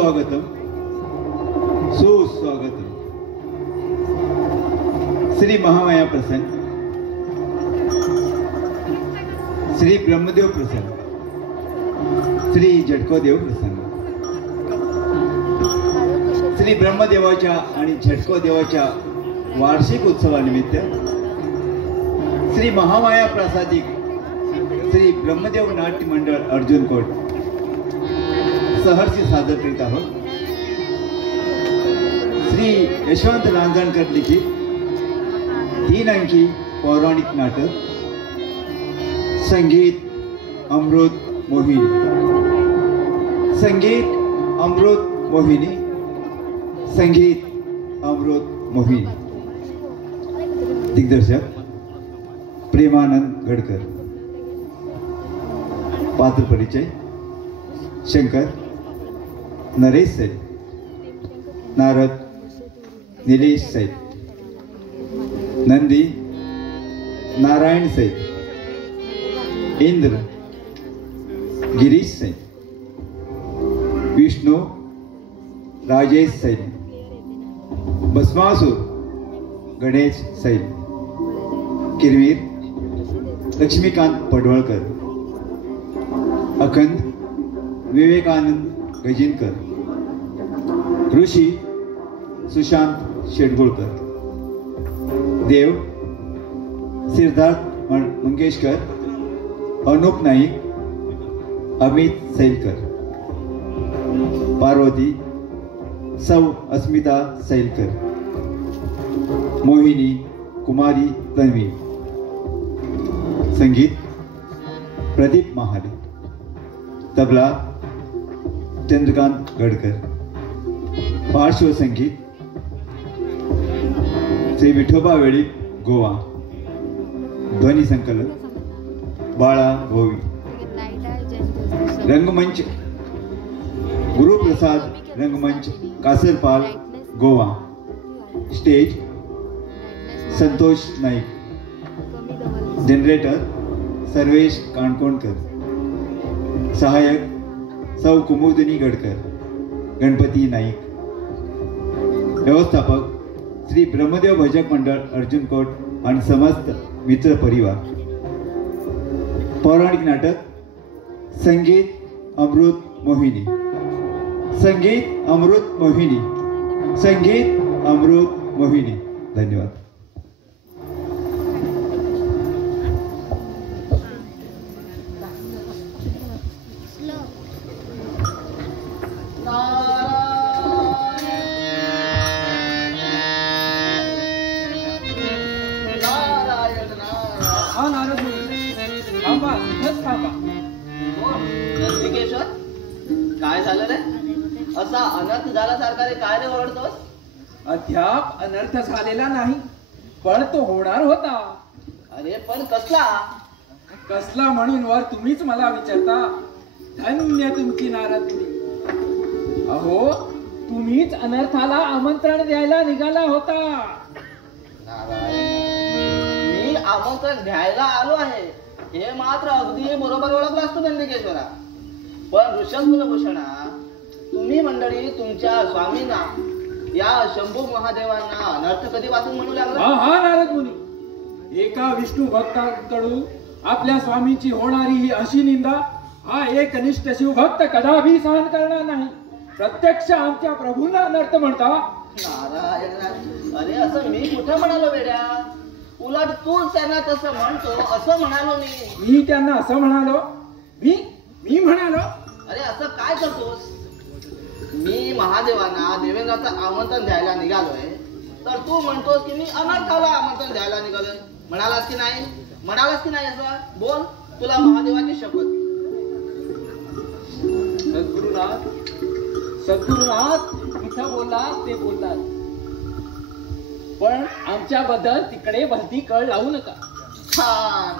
सुस्वागतम सुस्वागतम। श्री महामाया प्रसन्न, श्री ब्रह्मदेव प्रसन्न, श्री झटकोदेव प्रसन्न। श्री ब्रह्मदेवाच्या आणि झटकोदेवाच्या वार्षिक उत्सवानिमित्त श्री महामाया प्रासादिक श्री ब्रह्मदेव नाट्य मंडळ अर्जुन कोट सहर्षी सादर करीत आहोत। श्री यशवंत लांजणकर लिखित 3 अंकी पौराणिक नाटक संगीत अमृत मोहिनी। संगीत अमृत मोहिनी, संगीत अमृत मोहिनी। दिग्दर्शक प्रेमानंद गडकर। पात्र परिचय शंकर नरेश सैद, नारद नीलेश सैद, नंदी नारायण सैद, इंद्र गिरीश सैद, विष्णु राजेश सैद, भस्मासुर गणेश सैद, किरवीर लक्ष्मीकांत पडवळकर, अखंड विवेकानंद गजिनकर, ऋषी सुशांत शेडगोळकर, देव सिद्धार्थ मंगेशकर, अनुप नाईक, अमित सैलकर, पार्वती सौ अस्मिता सैलकर, मोहिनी कुमारी तन्वी। संगीत प्रदीप महाले, तबला चंद्रकांत गडकर, पार्श्व संगीत श्री विठोबा वेळी गोवा, ध्वनी संकलन बाळा भोवी, रंगमंच गुरुप्रसाद रंगमंच कासरपाल गोवा, स्टेज संतोष नाईक, जनरेटर सर्वेश काणकोणकर, सहायक सौ कुमुदिनी गडकर, गणपती नाईक, व्यवस्थापक श्री ब्रह्मदेव भजक मंडळ अर्जुन कोट आणि समस्त मित्र परिवार। पौराणिक नाटक संगीत अमृत मोहिनी, संगीत अमृत मोहिनी, संगीत अमृत मोहिनी। धन्यवाद। काय झालं रे? असा अनर्थ झाल्यासारखा रे काय रे ओरडतोस? अद्याप अनर्थ झालेला नाही, पण तो होणार होता। अरे पण कसला? कसला म्हणून वर तुम्हीच मला विचारता? धन्य तुमची नारदमुनी। अहो तुम्हीच अनर्थाला आमंत्रण द्यायला निघाला होता। मी आमंत्रण द्यायला आलो आहे हे मात्र अगदी बरोबर ओळखलं असतं नंदिकेश्वरा। पण ऋषभ कुलभूषणा, तुम्ही मंडळी तुमच्या स्वामींना या शंभू महादेवांना अनर्थ कधीपासून म्हणू लागला? हा नारद मुनी, एका विष्णू भक्ताकडून आपल्या स्वामींची होणारी ही अशी निंदा हा एक कनिष्ठ शिवभक्त कदापि सहन करणार नाही। प्रत्यक्ष आमच्या प्रभूंना अनर्थ म्हणता? नारायण, अरे असं मी कुठं म्हणालो वेड्या? उलट तू त्यांना तसं म्हणतो असं म्हणालो मी त्यांना असं म्हणालो? मी म्हणालो? अरे असं काय करतोस? मी महादेवांना देवेंद्राचं आमंत्रण द्यायला निघालोय तर तू म्हणतोस की मी अनर्थाला आमंत्रण द्यायला निघालोय। म्हणालास की नाही? म्हणालास की नाही? असं बोल, तुला महादेवाची शपथ। सद्गुरुनाथ इथं बोलला ते बोलतात, पण आमच्याबद्दल तिकडे भलती कळ लावू नका। छान,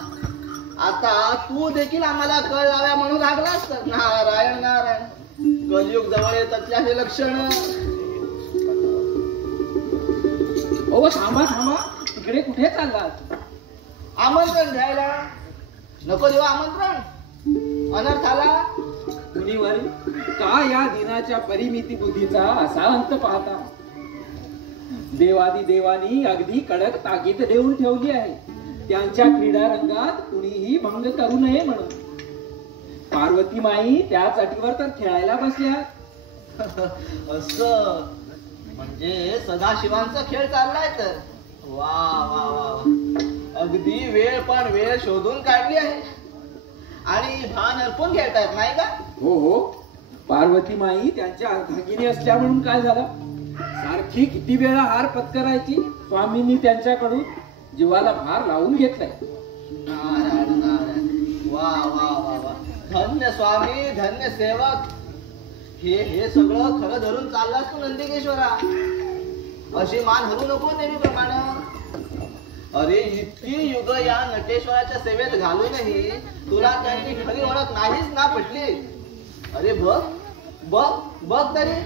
आता तू देखील आम्हाला कळ लाव्या म्हणून लागलास तर? नारायण नारायण, कलियुग जवळ येत असल्याचे लक्षण। ओ थांबा थांबा, तिकडे कुठे चाललात? आमंत्रण द्यायला नको देऊ आमंत्रण? अनर्थाला मुनीवर का या दिनाच्या परिमिती बुद्धीचा असा अंत पाहता? देवादी देवानी अगदी कडक ताकीद देऊन ठेवली आहे, त्यांच्या क्रीडा रंगात कुणीही भंग करू नये म्हणून. पार्वती माई त्याच अटीवर तर खेळायला बसल्या. असं म्हणजे सदाशिवांचा खेळ चाललाय तर वा वा वा वा. अगदी वेळ पण वेळ शोधून काढली आहे आणि भान अर्पून खेळतायत नाही का? हो हो, पार्वती माई त्यांच्या अर्धांगिनी असल्या म्हणून काय झालं? सारखी किती वेळा हार पत्करायची. स्वामींनी त्यांच्याकडून जीवाला भार लावून घेतलाय. नारायण नारायण. वा वा वा वा. धन्य स्वामी, धन्य सेवक. हे सगळं खरं धरून चाललास तू नंदिकेश्वरा. अशी मान हरू नको नेहमीप्रमाणे. अरे इतकी युग या नटेश्वराच्या सेवेत घालूनही तुला त्यांची खरी ओळख नाहीच ना पटली. अरे बघ बघ बघ तरी.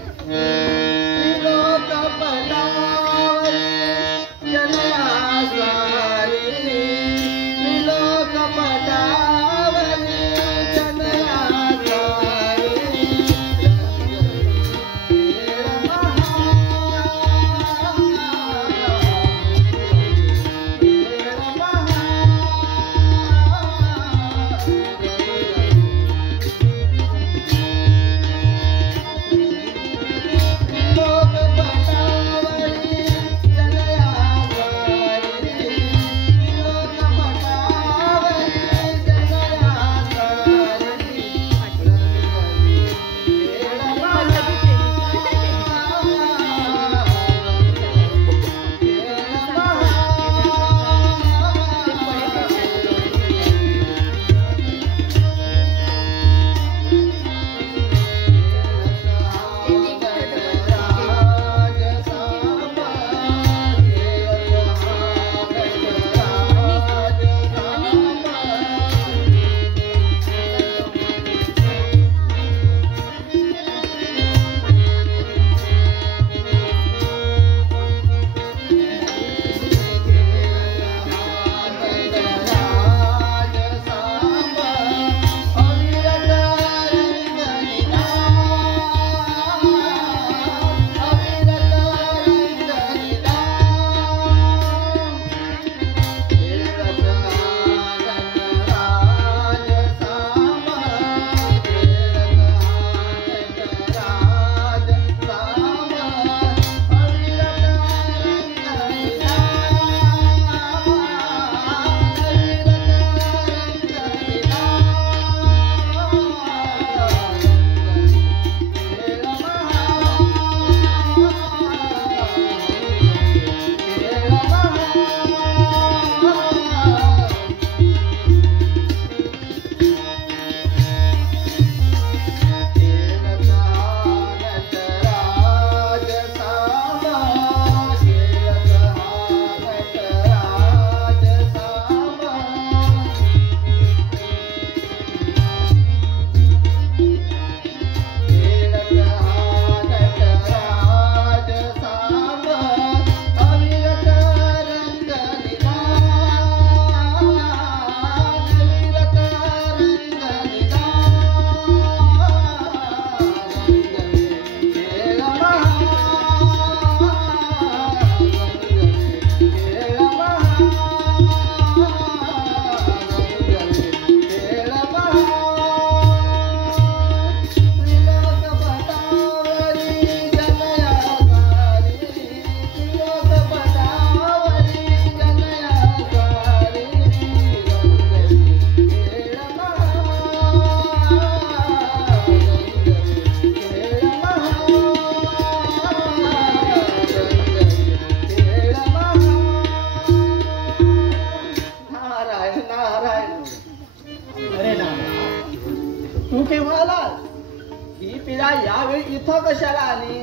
इथं कशाला आली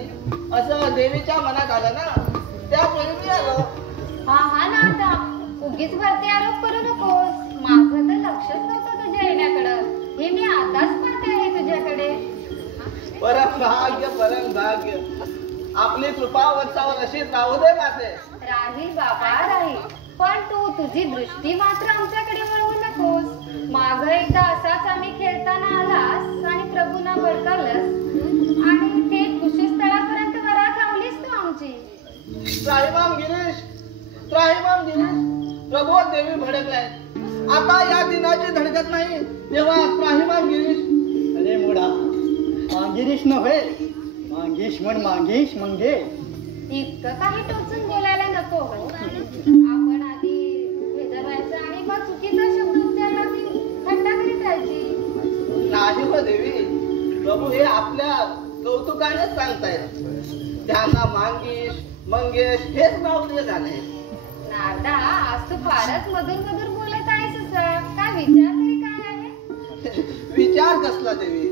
असं देवीच्या मनात आलं ना, त्यामुळे मी आलो. हा ना, आता उगीच वरती आरोप करू नकोस. माझं तर लक्षच नव्हतं तुझ्या येण्याकडं. हे मी आताच पाहते आहे तुझ्याकडे. परम भाग्य, परम भाग्य. आपली कृपा वंशावर अशीच राहू दे माते. राहील बाबा राहील, पण तू तुझी दृष्टी मात्र आमच्याकडे वळवू नकोस. माग एकदा असाच आम्ही खेळताना आलास आणि प्रभूंना भडकावलंस. त्राहिमाम गिरीश, त्राहिमाम गिरीश, प्रभू देवी भडकलाय. आता या दिनाची धडकत नाही तेव्हा त्राहिमाम गिरीश. अरे मुडा, मांगिरीश नव्हे, मांगीश म्हण, मांगीश मंगे. इतकं काही टोचून बोलायला नको हो. आपण आधी भेदवायचं आणि मग चुकीचा शब्द उच्चारला की थट्टा करीत राहायची. नाही हो देवी, प्रभू हे आपल्या कौतुकानेच सांगतायत. त्यांना मांगीश मंगेश हेच नाव प्रिय झाले. नारदा, आज तू फारच मधुर मधुर बोलत आहेस असा. काय विचार तरी काय आहे? विचार कसला देवी?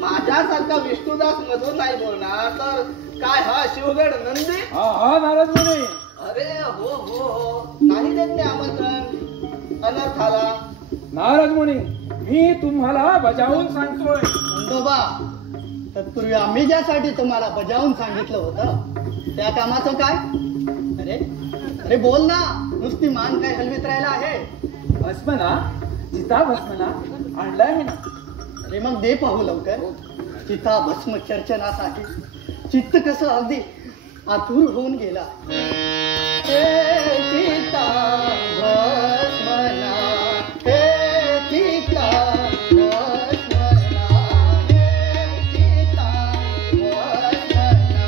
माझ्यासारखा विष्णुदास मधून नाही बोलणार तर काय हा शिवगड नंदी? हा नारद मुनी. अरे हो हो हो, नाही देत मी आमंत्रण अनर्थाला. नारद मुनी, मी तुम्हाला बजावून सांगतोय. नंदोबा, तत्पूर्वी आम्ही ज्यासाठी तुम्हाला बजावून सांगितलं होतं त्या कामाचं काय? अरे अरे बोल ना, नुसती मान काय हलवीत राहिला आहे? भस्म ना, चिता भस्म ना, आणलाय मी ना. अरे मग दे पाहू लवकर. चिता भस्म चर्चनासाठी चित्त कसं अगदी आतुर होऊन गेला. हे चिता भस्म ना, हे चिता भस्म ना, हे चिता भस्म ना.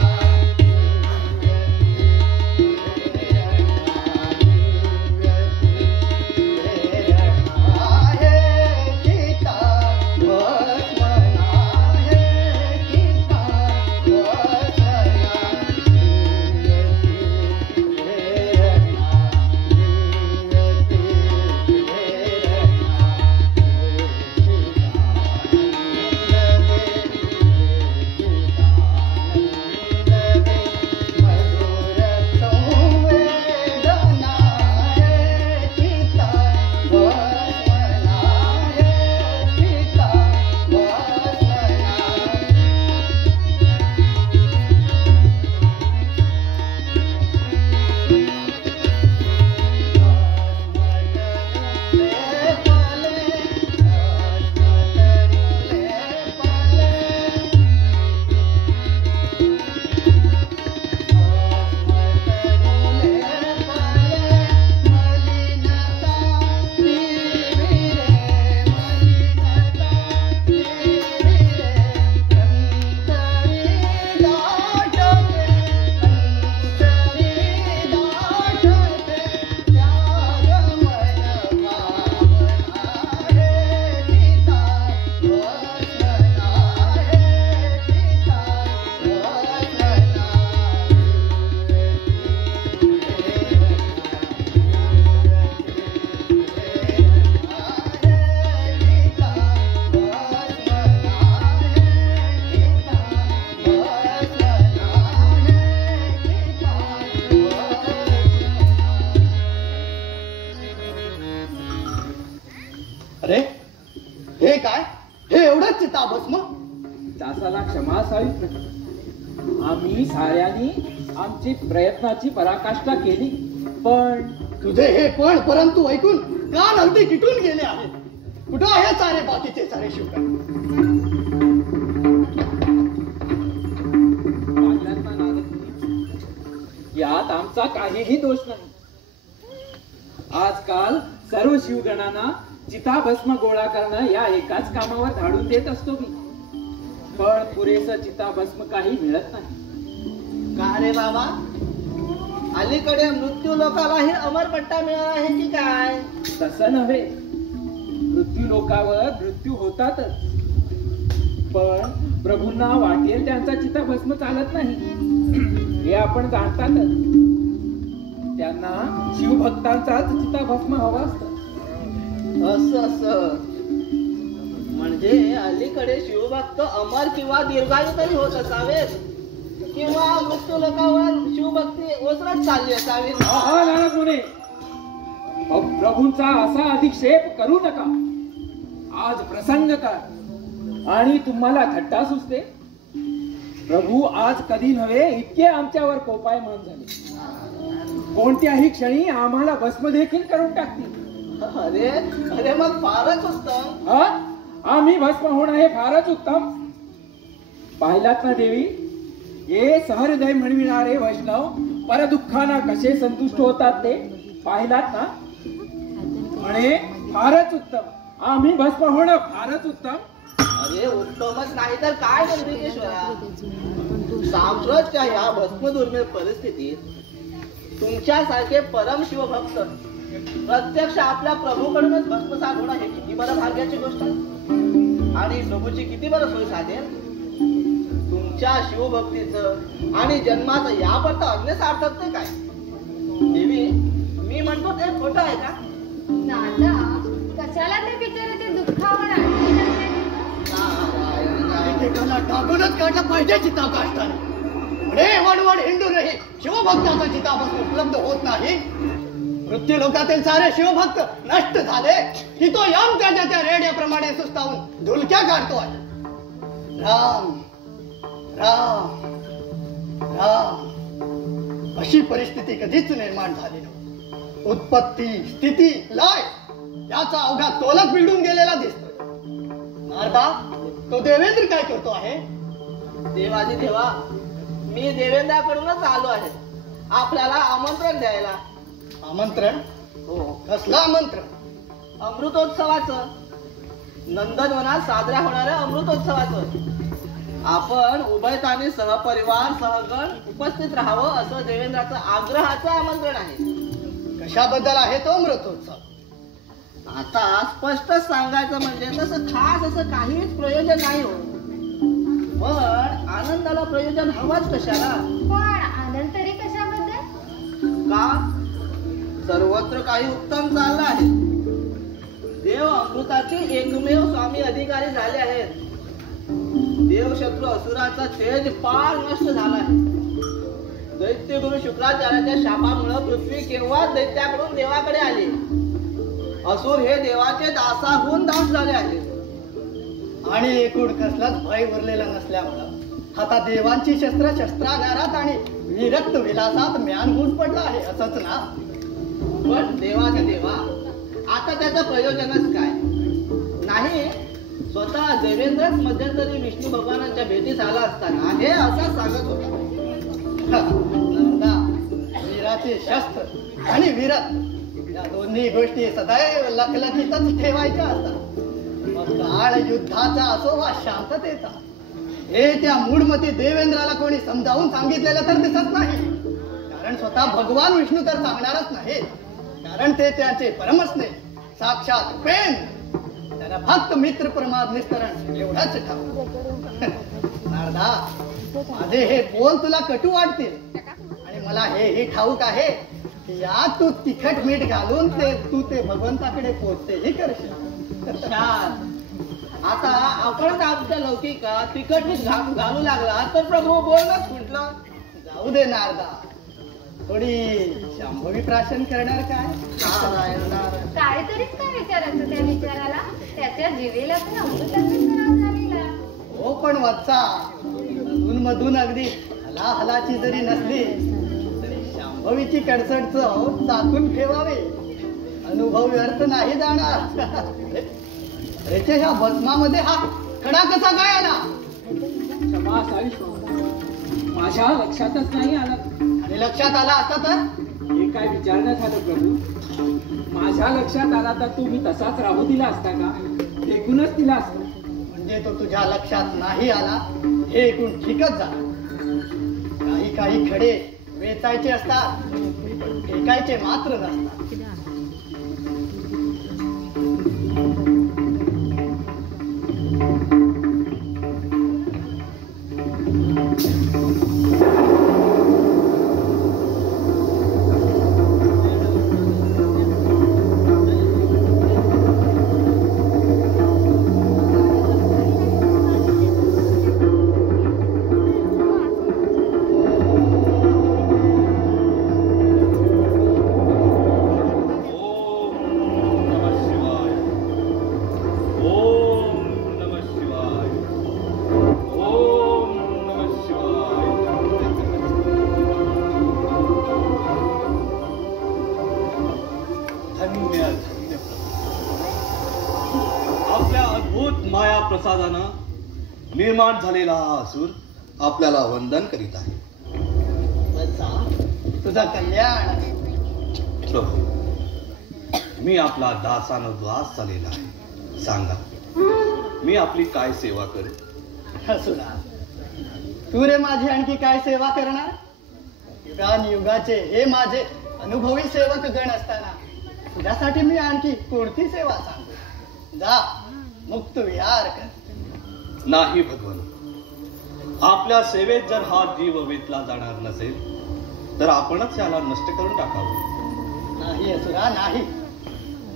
अरे हे काय? हे एवढंच चिता भस्म? दासाला क्षमा असावी. आम्ही साऱ्यांनी आमची प्रयत्नाची पराकाष्ठा केली, पण तुझे हे पण परंतु ऐकून कान अगदी किटून गेले आहेत. कुठं आहे सारे बाकीचे सारे शिवगण? पाहिलात ना नारद मुनी, यात आमचा काहीही दोष नाही. आजकाल सर्व शिवगणांना चिताभस्म गोळा करणं या एकाच कामावर धाडून देत असतो मी, पण पुरेसं चिताभस्म काही मिळत नाही. का रे बाबा, अलीकडे मृत्यू लोकालाही अमरपट्टा मिळाला आहे की काय? तसं नव्हे, मृत्यू लोकावर मृत्यू होतातच, पण प्रभूंना वाटेल त्यांचा चिताभस्म चालत नाही हे आपण जाणतातच. त्यांना शिवभक्तांचाच चिताभस्म हवा असतं. असं म्हणजे अलीकडे शिवभक्त अमर किंवा दीर्घायू तरी होत असावेत, किंवा मृत्यू लोकांवर शिवभक्ती ओसरत चालली असावी. हा नारद मुनी, प्रभूंचा असा अधिक्षेप करू नका. आज प्रसंग काय आणि तुम्हाला थट्टा सुचते? प्रभू आज कधी नव्हे इतके आमच्यावर कोपायमान झाले. कोणत्याही क्षणी आम्हाला भस्म देखील करून टाकतील. अरे अरे मग फारच उत्तम. आम्ही भस्म होणं हे फारच उत्तम. पाहिलात ना देवी, हे सहृदय म्हणविणारे वैष्णव परदुःखाना कसे संतुष्ट होतात ते पाहिलात ना. म्हणे फारच उत्तम, आम्ही भस्म होणं फारच उत्तम. अरे उत्तमच नाही तर काय नंदिकेश्वरा, साम्राज्याच्या या भस्म दुर्मिळ परिस्थितीत तुमच्यासारखे परम शिवभक्त प्रत्यक्ष आपल्या प्रभूकडूनच भस्मसात होणं हे किती बरं भाग्याची गोष्ट आहे. आणि प्रभूची किती बरं सोय साधेल. तुमच्या शिवभक्तीचं आणि जन्माचं यापर्यंत अन्य सार्थक ते काय. देवी, मी म्हणतो ते खोटं आहे का. दादा, कशाला ते बिचारे ते दुःखावर आणखी टाकले? एकेकाला टाकूनच काढलं पाहिजे चिता काष्टाने. पुढे वडवड हिंडूनही शिवभक्ताचा चिताभस्म उपलब्ध होत नाही. मृत्यू लोकातील सारे शिवभक्त नष्ट झाले की तो यम त्याच्या रेड्याप्रमाणे सुस्तावून धुलक्या काढतोय. राम राम राम अशी परिस्थिती कधीच निर्माण झाली नव्हती. उत्पत्ती स्थिती लय याचा अवघा तोलच बिघडून गेलेला दिसतोय. नारदा, तो देवेंद्र काय करतो आहे. देवाजी देवा, मी देवेंद्राकडूनच आलो आहे आपल्याला आमंत्रण द्यायला. आमंत्रण? हो, कसलं आमंत्रण. अमृतोत्सवाचं, नंदनवनात साजऱ्या होणाऱ्या अमृतोत्सवाचं. आपण उभयतांनी सहपरिवार सहगण उपस्थित राहावं असं देवेंद्राचं आग्रहाचं आमंत्रण आहे. कशाबद्दल आहे तो अमृतोत्सव. आता स्पष्ट सांगायचं म्हणजे तसं खास असं काहीच प्रयोजन नाही हो. पण आनंदाला प्रयोजन हवंच कशाला. पण आनंद तरी कशाबद्दल. का सर्वत्र काही उत्तम चाललं आहे. देव अमृताचे एकमेव स्वामी अधिकारी झाले आहेत. देवशत्रू असुराचा तेज पार नष्ट झाला आहे. दैत्यगुरु शुक्राचार्याच्या शापामुळे पृथ्वी केव्हा दैत्याकडून देवाकडे आली. असुर हे देवाचे दासाहून दास झाले आहेत. आणि एकूण कसलाच भय उरलेला नसल्यामुळं आता देवांची शस्त्र शस्त्रागारात आणि विरक्त विलासात म्यान होऊन पडला आहे असंच ना. पण देवाचे देवा, आता त्याचं प्रयोजनच काय. नाही, स्वतः देवेंद्रच मध्यंतरी विष्णू भगवानांच्या भेटीस आला असताना हे असं सांगत होता. वीराचे शस्त्र आणि वीरत या दोन्ही गोष्टी सदैव लखलखीतच ठेवायच्या असतात. मग काळ युद्धाचा असो वा शांततेचा, हे त्या मूढमती देवेंद्राला कोणी समजावून सांगितलेलं तर दिसत नाही. कारण स्वतः भगवान विष्णू तर सांगणारच नाही. कारण ते त्याचे परमस्नेह साक्षात पेन. त्याला फक्त मित्र प्रमाद निस्तरण एवढाच ठाऊक. नारदा, माझे हे बोल तुला कटू वाटतील आणि मला हे ठाऊक आहे की यात तू तिखट मीठ घालून ते भगवंताकडे पोहोचतेही करशील. आता आपण आमच्या लौकिका तिखट मीठ घालू लागला तर प्रभू बोलणंच म्हटलं. जाऊ दे नारदा, थोडी शांभवी प्राशन करणार काय. काय तरीच काय विचारायचं त्या विचाराला. त्याच्या जिवेला पण अमृताचा सराव झालेला. हो, पण वत्सा, मधून अगदी हलाहलाची जरी नसली तरी शांभवीची कडसड चव चाकून ठेवावे. अनुभव व्यर्थ नाही जाणार. त्याच्या ह्या भस्मामध्ये हा खडा कसा काय आला. क्षमा असावी स्वामी, माझ्या लक्षातच नाही आला. आणि लक्षात आला असता तर हे काय विचारण्यात आलं प्रभू. माझ्या लक्षात आला तर तुम्ही तसाच राहू दिला असता का. फेकूनच दिला असता. म्हणजे तो तुझ्या लक्षात नाही आला हे ऐकून ठीकच झालं. काही खडे वेचायचे असतात, फेकायचे मात्र नसतात. निर्माण झालेला हा असुर आपल्याला वंदन करीत आहे. तुझा कल्याण. प्रभू, मी आपला दासानं दास झालेला आहे. सांगा, मी आपली काय सेवा करेन? असुरा, तू रे माझी आणखी काय सेवा करणार? युगाचे हे माझे अनुभवी सेवक गण असताना तुझ्यासाठी मी आणखी कोणती सेवा सांगू? जा, मुक्त विहार कर. नाही भगवान, आपल्या सेवेत जर हा जीव वेतला जाणार नसेल तर आपणच याला नष्ट करून टाकावं. नाही असुरा, नाही.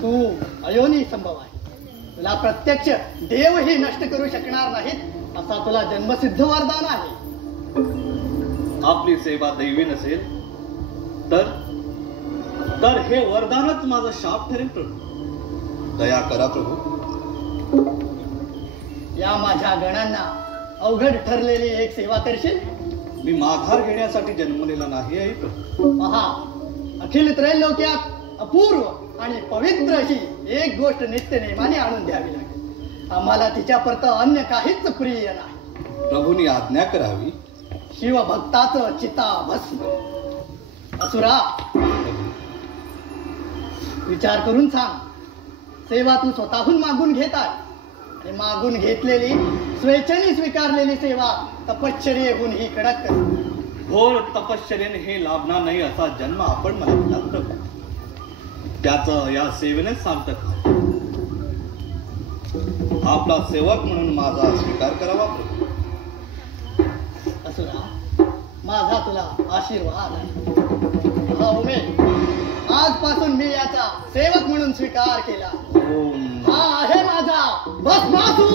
तू अयोनी संभव आहे. तुला प्रत्यक्ष देवही नष्ट करू शकणार नाहीत असा तुला जन्मसिद्ध वरदान आहे. आपली सेवा दैवी नसेल तर हे वरदानच माझं शाप ठरेल. प्रभू, दया करा प्रभू. या माझ्या गणांना अवघड ठरलेली एक सेवा करशील? मी माघार घेण्यासाठी जन्मलेला नाही आहे प्रभू. पहा, अखिल त्रैलोक्यात अपूर्व आणि पवित्र अशी एक गोष्ट नित्य नेमाने आणून द्यावी लागेल. आम्हाला तिच्या परत अन्य काहीच प्रिय नाही. प्रभूंनी आज्ञा करावी. शिवभक्ताचं चिता भस्म. असुरा, विचार करून सांग. सेवा तू स्वतःहून मागून घेत आहे आणि मागून घेतलेली स्वेच्छेने स्वीकारलेली सेवा तपश्चर्येहून ही कडक. घोर तपश्चर्याने हे लाभणार नाही असा जन्म आपण मला दिला प्रभू. त्याचं या सेवेनेच सार्थक आहे. आपला सेवक म्हणून माझा स्वीकार करावा प्रभू. असुरा, माझा तुला आशीर्वाद आहे. हा उमे, आजपासून मी याचा सेवक म्हणून स्वीकार केला. ओम. हा आहे माझा भस्मासूर.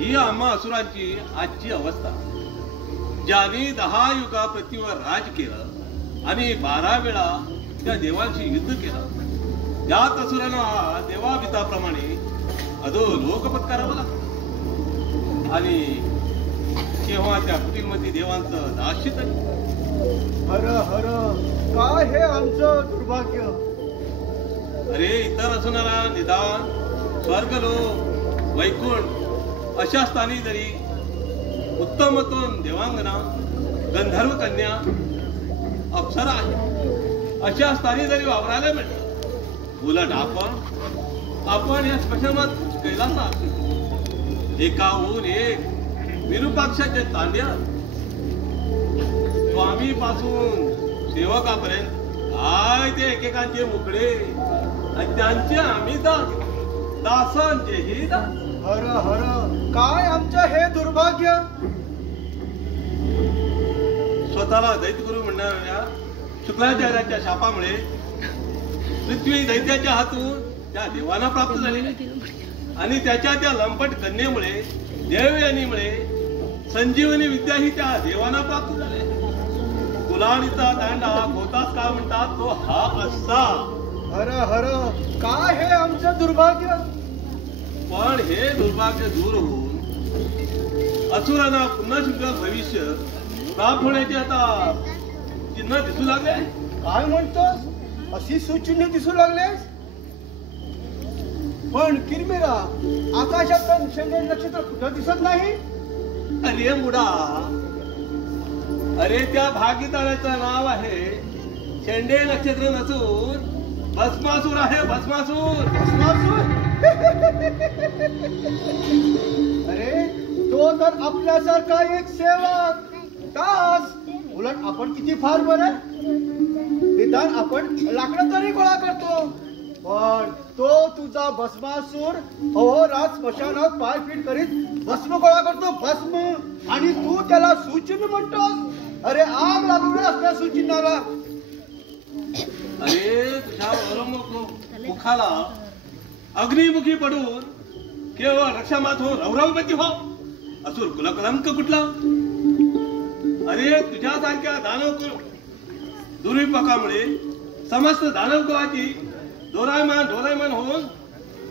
ही आम्हा असुरांची आजची अवस्था. ज्याने 10 युगा पृथ्वीवर राज केलं आणि 12 वेळा त्या देवांशी युद्ध केलं, त्यात असुरांना देवाभिताप्रमाणे अधो लोक पत्करावं लागतं. आणि केव्हा त्या कुटीलमध्ये देवांचं दास्य तरी. हर हर, काय हे आमचं दुर्भाग्य. अरे, इतर असुरांना निदान स्वर्गलोक, वैकुंठ अशा स्थानी जरी उत्तमोत्तम देवांगना, गंधर्व कन्या, अप्सरा आहे अशा स्थानी जरी वावरायला मिळतं, उलट आपण या स्मशानात कैलासा असतो. एकाहून एक विरूपाक्षाचे तांड्या, स्वामी पासून सेवकापर्यंत काय ते एकेकांचे मुकडे आणि त्यांचे आम्ही दासांचेही दास. हर हर, काय आमचं हे दुर्भाग्य. स्वतःला दैत्यगुरु म्हणणाऱ्या शुक्राचार्याच्या शापामुळे पृथ्वी दैत्याच्या हातून त्या देवांना प्राप्त झालेली आणि त्याच्या त्या लंपट कन्येमुळे, देवयानीमुळे संजीवनी विद्या ही त्या देवांना प्राप्त झाली. कुलाडीचा दांडा गोतास काय म्हणतात तो हा असा. हर हर, काय हे आमचं दुर्भाग्य. पण हे दुर्भाग्य दूर होऊन असुरांना पुन्हा शुद्ध भविष्य प्राप्त होण्याचे आता चिन्ह दिसू लागले. काय म्हणतोस? अशी सूचिन्ह दिसू लागलेस? पण किरमिरा, आकाशात शेंडे नक्षत्र कुठं दिसत नाही. अरे मुडा, अरे त्या भागीदाराचं नाव आहे शेंडे नक्षत्र नसून भस्मासूर आहे. भस्मासूर. भस्मासूर? अरे, तो तर आपल्यासारखा एक सेवक दास. उलट आपण किती फार बरं. निदान आपण लाकडं तरी गोळा करतो. पण तो तुझा भस्मासूर अहोरात स्मशानात पायपीट करीत भस्म गोळा करतो. भस्म. आणि तू त्याला सूचिन्ह म्हणतोस. अरे, आग लागू असल्या सूचिन्हाला. अरे तुझ्या मुखाला अग्निमुखी पडून केवळ रक्षामात हो रवरवपती हो असुर कुलकलंक कुठला. अरे तुझ्यासारख्या दानव दुर्विपाकामुळे समस्त दानव कुळाची डोरायमान होऊन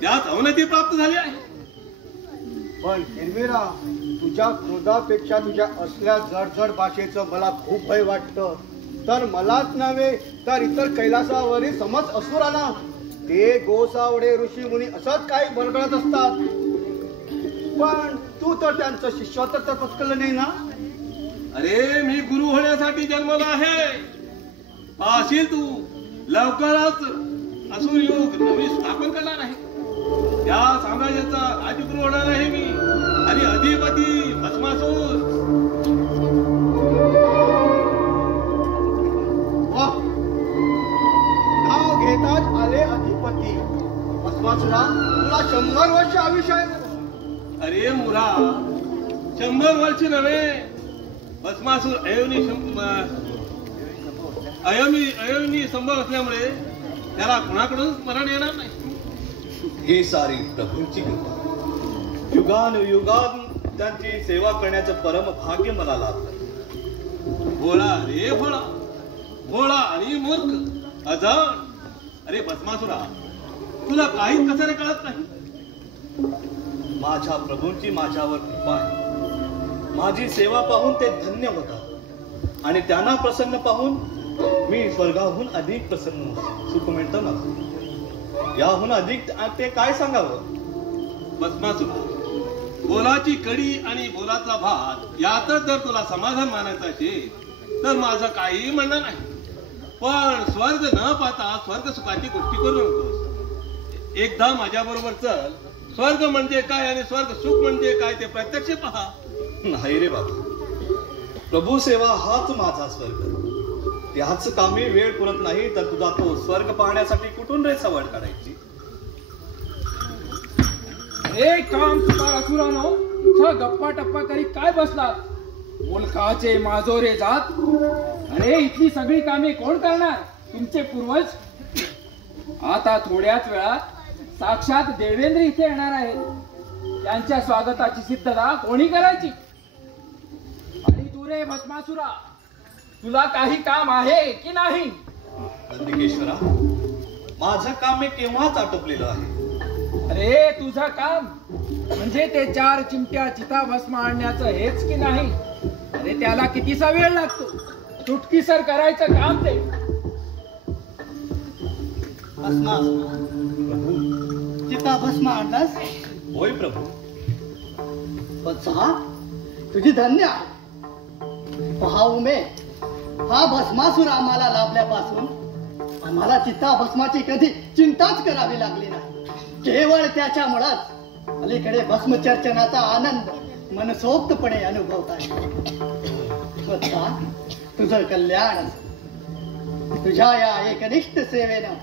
त्यात अवनती प्राप्त झाली आहे. पण हिरवीरा, तुझ्या क्रोधापेक्षा तुझ्या असल्या जडजड भाषेचं मला खूप भय वाटतं. तर मलाच नव्हे तर इतर कैलासावरील समज असुरांना ते गोसावडे ऋषी मुनी असंच काही बरबडत असतात. पण तू तर त्यांचं शिष्यत्व तर पत्करलं नाही ना. अरे मी गुरु होण्यासाठी जन्मला आहे. पाहशील तू लवकरच असुर योग नवीन स्थापन करणार आहे. त्या साम्राज्याचा राजगुरु होणार आहे मी आणि अधिपती भस्मासूर. नाव घेताच आले अधिपती. भस्मासुरा, तुला 100 वर्ष आयुष्य आहे. अरे मुरा 100 वर्ष नव्हे. भस्मासूर अयोनी संभव असल्यामुळे त्याला कुणाकडून स्मरण येणार नाही. हे सारी प्रभूंची कृपा. युगानुयुगान त्यांची सेवा करण्याचं परम भाग्य मला लाभलं. भोळा रे भोळा, भोळा आणि मूर्ख अजाण. अरे भस्मासुरा, तुला काहीच कसं कळत नाही. माझ्या प्रभूंची माझ्यावर कृपा आहे. माझी सेवा पाहून ते धन्य होतात आणि त्यांना प्रसन्न पाहून मी स्वर्गाहून अधिक प्रसन्न सुख मिळतं मला. याहून अधिक ते काय सांगावं. भस्मासुरा, बोलाची कडी आणि बोलाचा भात यातच जर तुला समाधान मानायचं असेल तर माझं काही म्हणणं नाही. पण स्वर्ग न पाहता स्वर्ग सुखाची गोष्टी करू नकोस. एकदा माझ्या बरोबर चल. स्वर्ग म्हणजे काय आणि स्वर्ग सुख म्हणजे काय ते प्रत्यक्ष पहा. नाही रे बाबा, प्रभू सेवा हाच माझा स्वर्ग. त्याच कामी वेळ पुरत नाही तर तुझा तो स्वर्ग पाहण्यासाठी कुठून रे सवड काढायची. हे काम तुला असुरानो, इथं गप्पा टप्पा करीत काय बसलात. मुलखाचे माजोरे जात. अरे इथली सगळी कामे कोण करणार. तुमचे पूर्वज. आता थोड्याच वेळात साक्षात देवेंद्र इथे येणार आहेत. त्यांच्या स्वागताची सिद्धता कोणी करायची. आणि तू रे भस्मासुरा, तुला काही काम आहे की नाही. नंदिकेश्वरा, माझं काम मी केव्हाच आटोपलेलं आहे. अरे तुझं काम म्हणजे ते 4 चिमट्या चिताभस्म आणण्याचं हेच की नाही. अरे त्याला कितीसा वेळ लागतो. चुटकीसर करायचं काम ते. चिताभस्म आणलास. होय प्रभू. वत्सा, तुझी धन्य आहे. पहा उमे, हा भस्मासूर आम्हाला लाभल्यापासून आम्हाला चिताभस्माची कधी चिंताच करावी लागली नाही. केवळ त्याच्यामुळेच अलीकडे भस्मचर्चनाचा आनंद मनसोक्तपणे अनुभवता येतो. तुझं कल्याण. तुझ्या या एकनिष्ठ सेवेनं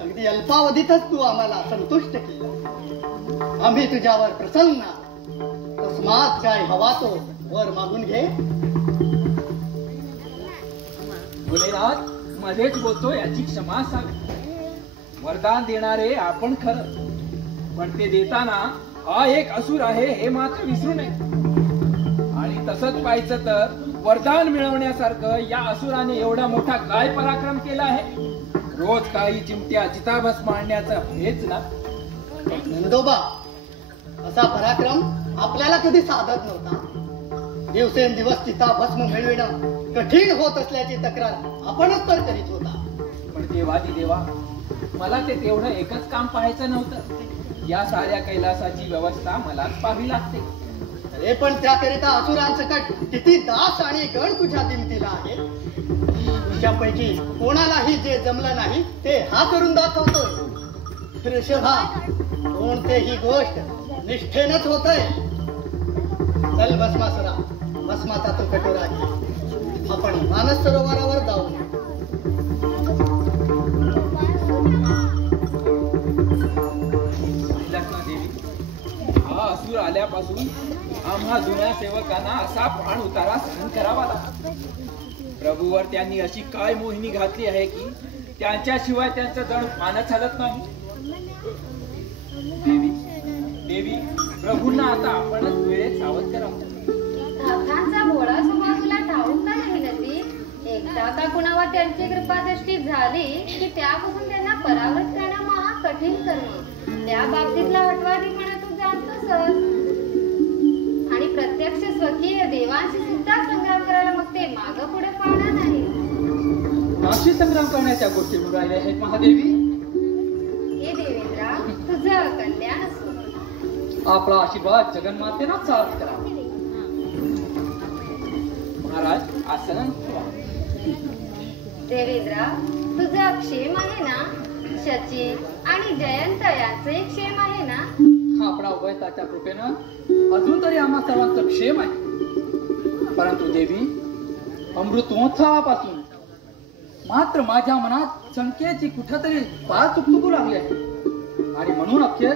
अगदी अल्पावधीतच तू आम्हाला संतुष्ट केलं. आम्ही तुझ्यावर प्रसन्न. तस्मात काय हवा तो वर मागून घे. भोलेनाथ मध्येच बोलतो याची क्षमा सांग. वरदान देणारे आपण खरं, पण ते देताना हा एक असुर आहे हे मात्र विसरू नये. आणि तसंच पाहायचं तर वरदान मिळवण्यासारखं या असुराने एवढा मोठा काय पराक्रम केला आहे. रोज काही चिमट्या चिताभस्म आणण्याचं हेच ना. नंदोबा, असा पराक्रम आपल्याला कधी साधत नव्हता. दिवसेंदिवस चिताभस्म मिळविणं कठीण होत असल्याची तक्रार आपणच तर करीत होता. पण देवा, मला ते तेवढं एकच काम पाहायचं नव्हतं. या साऱ्या कैलासाची व्यवस्था मलाच पाहावी लागते. अरे पण त्याकरिता असुरांसकट किती दास आणि गण तुझ्या दिमतीला आहे. तुझ्यापैकी कोणालाही जे जमलं नाही ते हा करून दाखवतोय. ऋषभा, कोणतेही गोष्ट निष्ठेनच होतय. चल भस्मासुरा, भस्माचा तो कटोरा आहे. आपण मानस सरोवरावर जाऊ. हा असुर आल्यापासून आम्हा जुन्या सेवकांना असा प्राण उतारा सहन करावा लागला. प्रभूवर त्यांनी अशी काय मोहिनी घातली आहे की त्यांच्याशिवाय त्यांचं जण पानच हलत नाही. देवी देवी प्रभूंना आता आपणच वेळेत सावध करावं. नाथांचा भोळा स्वभाव तुला ठाऊक का नाही नती? एकदा का कुणावर त्यांची कृपादृष्टी झाली की त्यापासून त्यांना परावृत करणं महा कठीण कर्म. त्या बाबतीतला हटवाटीपणा तू जाणतोस आणि प्रत्यक्ष स्वकीय देवांशी सुद्धा संग्राम करायला मग ते माग पुढे पाहणार नाही. अशी संग्राम करण्याच्या गोष्टी राहिल्या आहेत महादेवी. हे देवेंद्रा तुझं कल्याण असो. आपला आशीर्वाद जगन्मातेनं साथ करा. महाराज आसन देवेंद्रा तुझा क्षेम आहे ना? शची आणि जयंत यांचंही क्षेम आहे ना? आपला उभयताच्या कृपेनं अजून तरी आम्हा सर्वांचं क्षेम आहे. परंतु देवी अमृतोत्सवापासून मात्र माझ्या मनात शंकेची कुठेतरी फार चुकचुकू लागली आहे. आणि म्हणून अखेर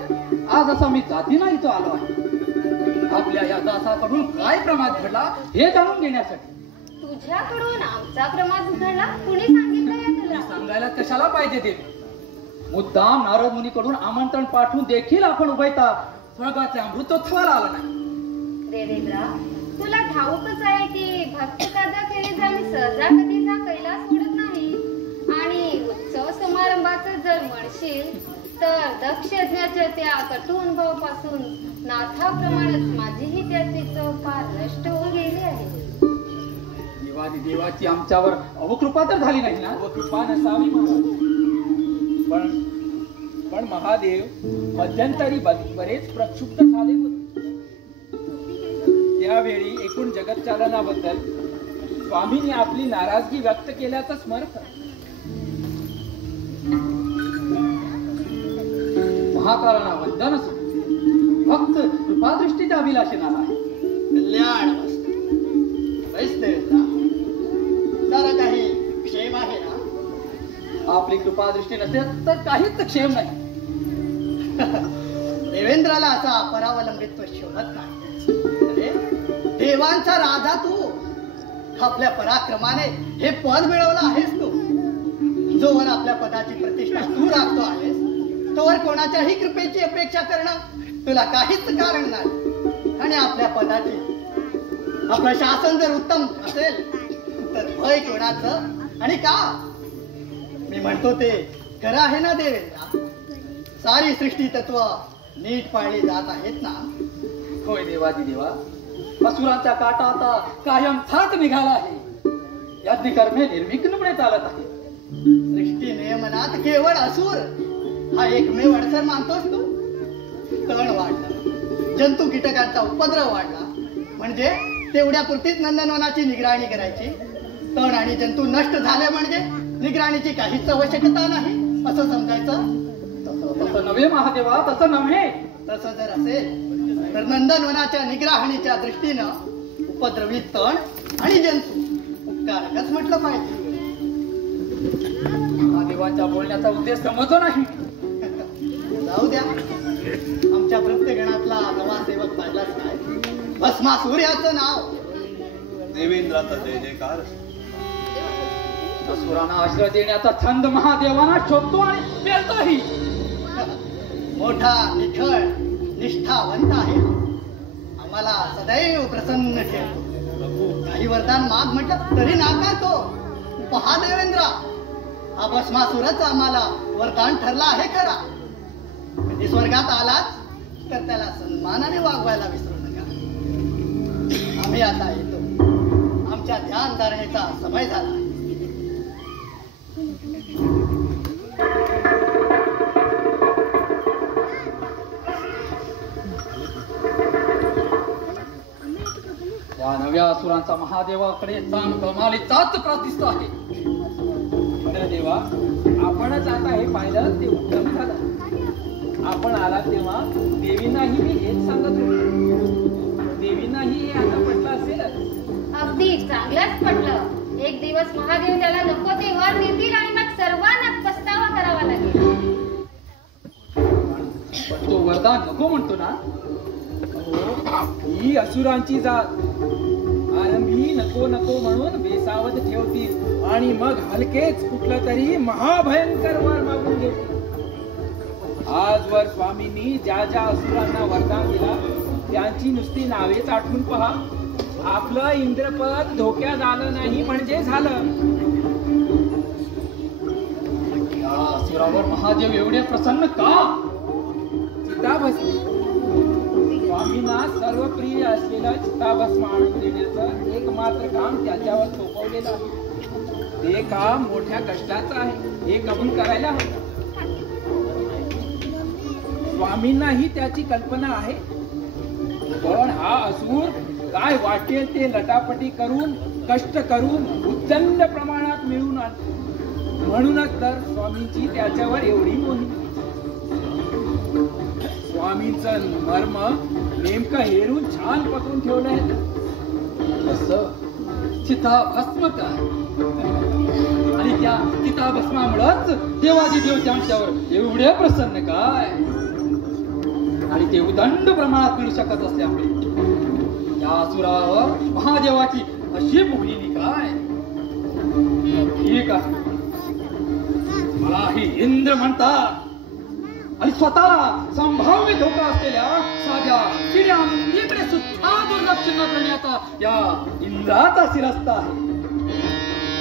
आज असा मी जातीनं इथं आलो आहे. आपल्या या दासाकडून काय प्रमाद घडला हे जाणून घेण्यासाठी. तुझ्याकडून आमचा प्रमाद घडला? कुणी सांगितलं या तुला? सांगायला कशाला पाहिजे देवी? मुद्दाम नारद मुनीकडून आमंत्रण पाठवून देखील आपण उभयता स्वर्गाच्या अमृतोत्सवाला आला नाही. देवेंद्रा तुला ठाऊकच आहे की भक्त कादाखेरीज आम्ही सहजा कधीचा कैलास सोडत नाही. आणि उत्सव समारंभाचं जर म्हणशील तर दक्ष यज्ञाच्या त्या कटू अनुभवापासून नाथाप्रमाणेच माझीही त्याची चव फार नष्ट होऊन गेली आहे. देवादी देवाची आमच्यावर अवकृपा तर झाली नाही ना? अवकृपा नसावी महाराज. पण महादेव मध्यंतरी बरेच प्रक्षुब्ध झाले होते. त्यावेळी एकूण जगतचालनाबद्दल स्वामींनी आपली नाराजगी व्यक्त केल्याचं स्मरत. महाकाळाला वंदन असो. फक्त कृपादृष्टीच्या अभिलाषेने आला आहे. कल्याण जरा काही क्षेम आहे ना? आपली कृपादृष्टी नसेल तर काहीच क्षेम नाही. देवेंद्राला असा परावलंबित्व शोभत नाही. अरे देवांचा राजा तू. आपल्या पराक्रमाने हे पद मिळवलं आहेस तू. जोवर आपल्या पदाची प्रतिष्ठा तू राखतो आहेस तोवर कोणाच्याही कृपेची अपेक्षा करणं तुला काहीच कारण नाही. आणि आपल्या पदाची आपलं शासन जर उत्तम असेल तर भय कोणाचं आणि का? मी म्हणतो ते खरं आहे ना देवेंद्रा? सारी सृष्टी तत्व नीट पाळली जात आहेत ना? होय देवादी देवा. असुरांचा काटा आता कायम थाट निघाला आहे. यज्ञ कर्मे निर्विघ्नपणे चालत आहे. सृष्टी नियमनात केवळ असुर हा एकमेव अडसर मानतोस तू? तण वाढलं, जंतू कीटकांचा उपद्रव वाढला म्हणजे तेवढ्या पुरतीच नंदनवनाची निगराणी करायची. तण आणि जंतू नष्ट झाले म्हणजे निगराणीची काहीच आवश्यकता नाही असं समजायचं? तसं नव्हे महादेवा, तसं नव्हे. तसं जर असेल तर नंदनवनाच्या निग्रहणीच्या दृष्टीनं उपद्रवी तण आणि जंतू उपकारकच म्हटलं पाहिजे. महादेवाच्या बोलण्याचा उद्देश समजतो नाही. जाऊ द्या. आमच्या प्रत्येकगणातला नवा सेवक पाहिलाच काय? भस्मासूर याचं नाव. देवेंद्राचा जय जयकार. असुरांना आश्रय देण्याचा छंद महादेवांना शोधतो आणि मिळतोही. मोठा निखळ निष्ठावंत आहे. आम्हाला सदैव प्रसन्न ठेवतो. काही वरदान माग म्हटलं तरी नाकारतो. पहा देवेंद्रा, हा भस्मासूरच आम्हाला वरदान ठरला आहे खरा. कधी स्वर्गात आलाच तर त्याला सन्मानाने वागवायला विसरू नका. आम्ही आता येतो. आमच्या ध्यान धारणेचा समय झाला. या नव्या असुरांचा महादेवाकडे चांग कमालीचाच प्रतिष्ठा आहे. देवा, आपणच आता हे पाहिलं ते उत्तम झालं. आपण आला तेव्हा देवींनाही मी हेच सांगत होतो. देवींनाही हे आता पटलं असेलच. अगदी चांगलंच पटलं. एक दिवस महादेव त्याला नको ते वर देतील आणि मग सर्वांना पस्तावा करावा लागेल. पण तो वरदान नको म्हणतो ना? ही असुरांची जात आरंभी नको नको म्हणून बेसावध ठेवतील आणि मग हलकेच कुठलं तरी महाभयंकर वर मागून घेतलं. आजवर स्वामींनी ज्या ज्या असुरांना वरदान दिला त्यांची नुसती नावेच आठवून पहा. आपलं इंद्रपद धोक्यात आलं नाही म्हणजे झालं. या असुरावर महादेव एवढे प्रसन्न का? चिताभस्म स्वामींना सर्व प्रिय असलेलं चिताभस्म आणून देण्याचं एकमात्र काम त्याच्यावर सोपवलेलं आहे. ते काम मोठ्या कष्टाचं आहे, हे कबूल करायला हवं. स्वामींनाही त्याची कल्पना आहे, पण हा असुर काय वाटेल ते लटापटी करून कष्ट करून उद्दंड प्रमाणात मिळून आणतो. म्हणूनच तर स्वामींची त्याच्यावर एवढी मोहीम. स्वामींचं मर्म नेमकं हेरून छान पकडून ठेवलंय. असं चिताभस्म का? आणि त्या चिताभस्मामुळंच देवादी देव त्यांच्यावर एवढे प्रसन्न काय? आणि ते उदंड प्रमाणात मिळू शकत असल्यामुळे त्या असुरावर महादेवाची अशी मोहिनी काय? ठीक आहे, मला ही इंद्र म्हणतात आणि स्वतःला संभाव्य धोका असलेल्या साध्या किड्यांकडे सुद्धा दुर्लक्ष न करण्याचा या इंद्राचा शिरस्ता आहे.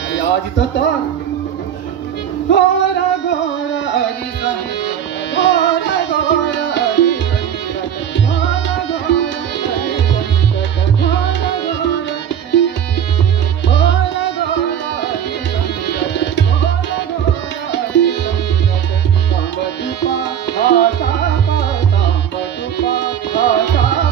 आणि आज इथं तर घोर घोर हरिसंकट, घोर घोर हरिसंकट, घोर घोर हरिसंकट, घोर घोर, घोर घोर हरिसंकट, घोर घोर हरिसंकट, सांबटुपा हा साप, सांबटुपा हा साप.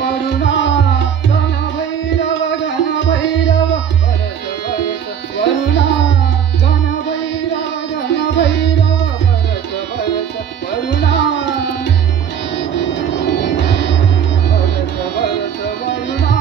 वरुणा गण भैरव गण भैरव बरस बरस वरुणा गण भैरव गण भैरव बरस बरस वरुणा बरस बरस वरुणा.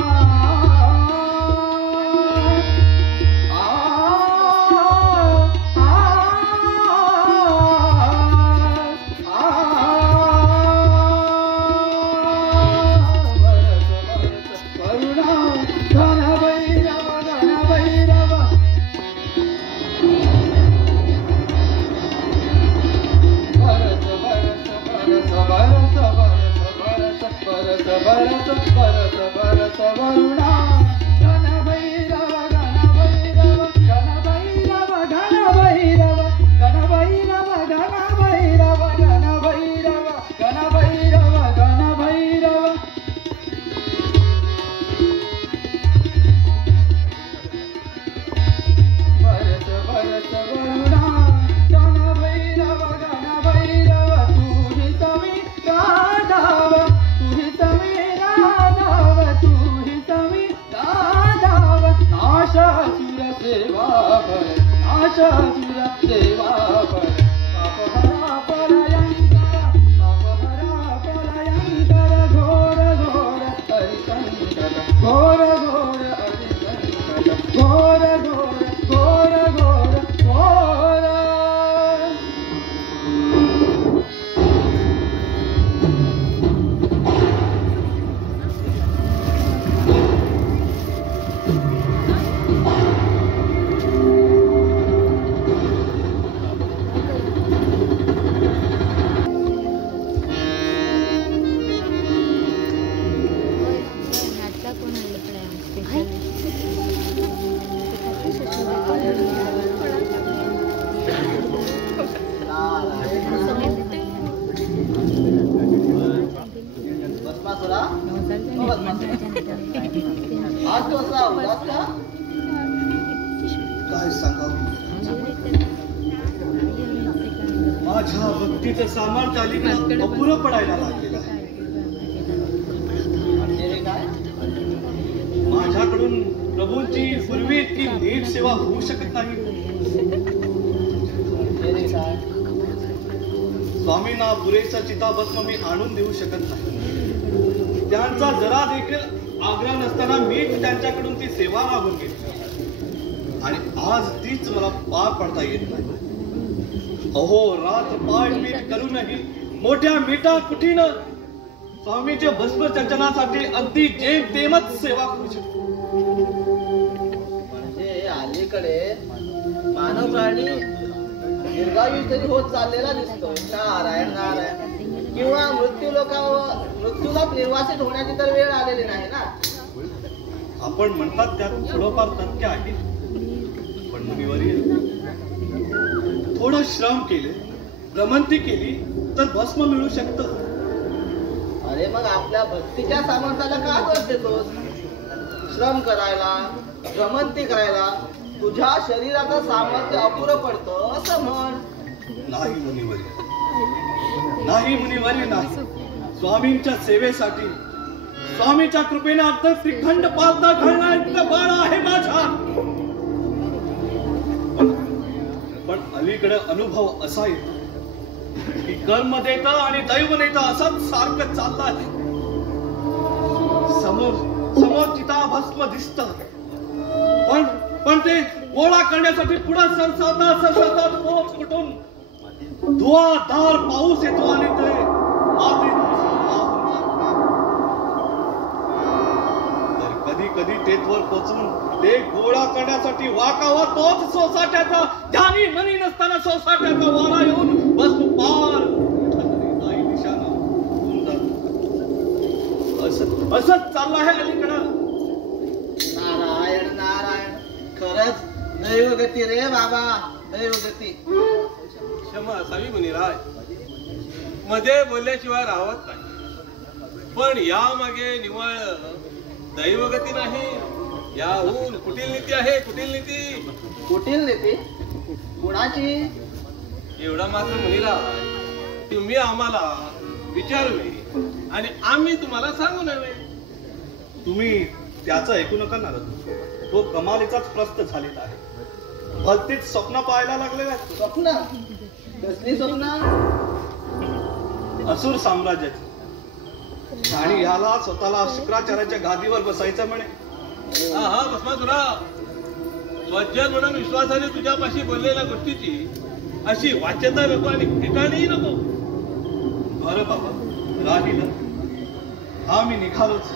काय सांगावं, माझ्या भक्तीचं सामान चालीकडे अपुरं पडायला लागलेलं आहे. माझ्याकडून प्रभूंची पूर्वी इतकी नीट सेवा होऊ शकत नाही. स्वामींना पुरेसा चिताभस्म मी आणून देऊ शकत नाही. त्यांचा जरा देखील आग्रह नसताना मी त्यांच्याकडून ती सेवा मागून घेतली आणि आज तीच मला पार पडता येत नाही. अहो रात पायपीट करूनही मोठ्या मीठा कुठीनं स्वामीच्या भस्म चर्चनासाठी अगदी जेमतेमच सेवा करू शकतो. म्हणजे अलीकडे मानव प्राणी दीर्घायू तरी होत चाललेला दिसतो. नारायण नारायण. किंवा मृत्यूला निर्वासित होण्याची तर वेळ आलेली नाही ना. आपण म्हणतात त्यात थोडंफार तथ्य आहे. पण मुनिवर्य, थोडं श्रम केले, भ्रमंती केली तर भस्म मिळू शकतं. अरे मग आपल्या भक्तीच्या सामर्थ्याला का दोष देतोस? श्रम करायला, भ्रमंती करायला तुझ्या शरीराचं सामर्थ्य अपुरं पडतं असं म्हण. नाही मुनिवर्य, नाही मुनिवर्य, नाही. स्वामींच्या सेवेसाठी स्वामीच्या कृपेने अगदी त्रिखंड पालता घालणार इतकं बळ आहे माझ्या. पण अलीकडे अनुभव असा येतो की कर्म देता आणि दैव नेता असंच सारखं चाललं आहे. समोर चिताभस्म दिसत, पण ते गोळा करण्यासाठी पुढे सरसावतात पोच कुठून धुवाधार पाऊस येतो आणि ते मातीत मिसळून वाहून जातात. तर कधी कधी टेतवर पोचून ते गोळा करण्यासाठी वाकावा तोच सोसाट्याचा ध्यानी मनी नसताना सोसाट्याचा वारा येऊन भस्म पार नाही दिशाना होऊन जातो. असंच चाललं आहे अलीकडं. नारायण नारायण. खरंच दैवगती रे बाबा, दैवगती. क्षमा असावी मुनिराय, मध्ये बोलल्याशिवाय राहत नाही. पण यामागे निवळ दैवगती नाही, याहून कुटील नीती आहे. कुटील नीती. कुटील नीती कुणाची? एवढा मात्र मुनिराय, तुम्ही आम्हाला विचारू नये आणि आम्ही तुम्हाला सांगू नये. तुम्ही त्याचं ऐकू नका नारद. तो कमालीचाच प्रस्त झालेला आहे. भलतीच स्वप्न पाहायला लागलेला आहे. स्वप्न? कसली स्वप्न? असुर साम्राज्याची. आणि याला स्वतःला शुक्राचार्याच्या गादीवर बसायचं म्हणे. हा भस्मासुरा, स्वजन म्हणून विश्वासाने तुझ्यापाशी बोललेल्या गोष्टीची अशी वाच्यता नको आणि ठिकाणीही नको. बरं बाबा, राहिलं. हा मी निघालोच.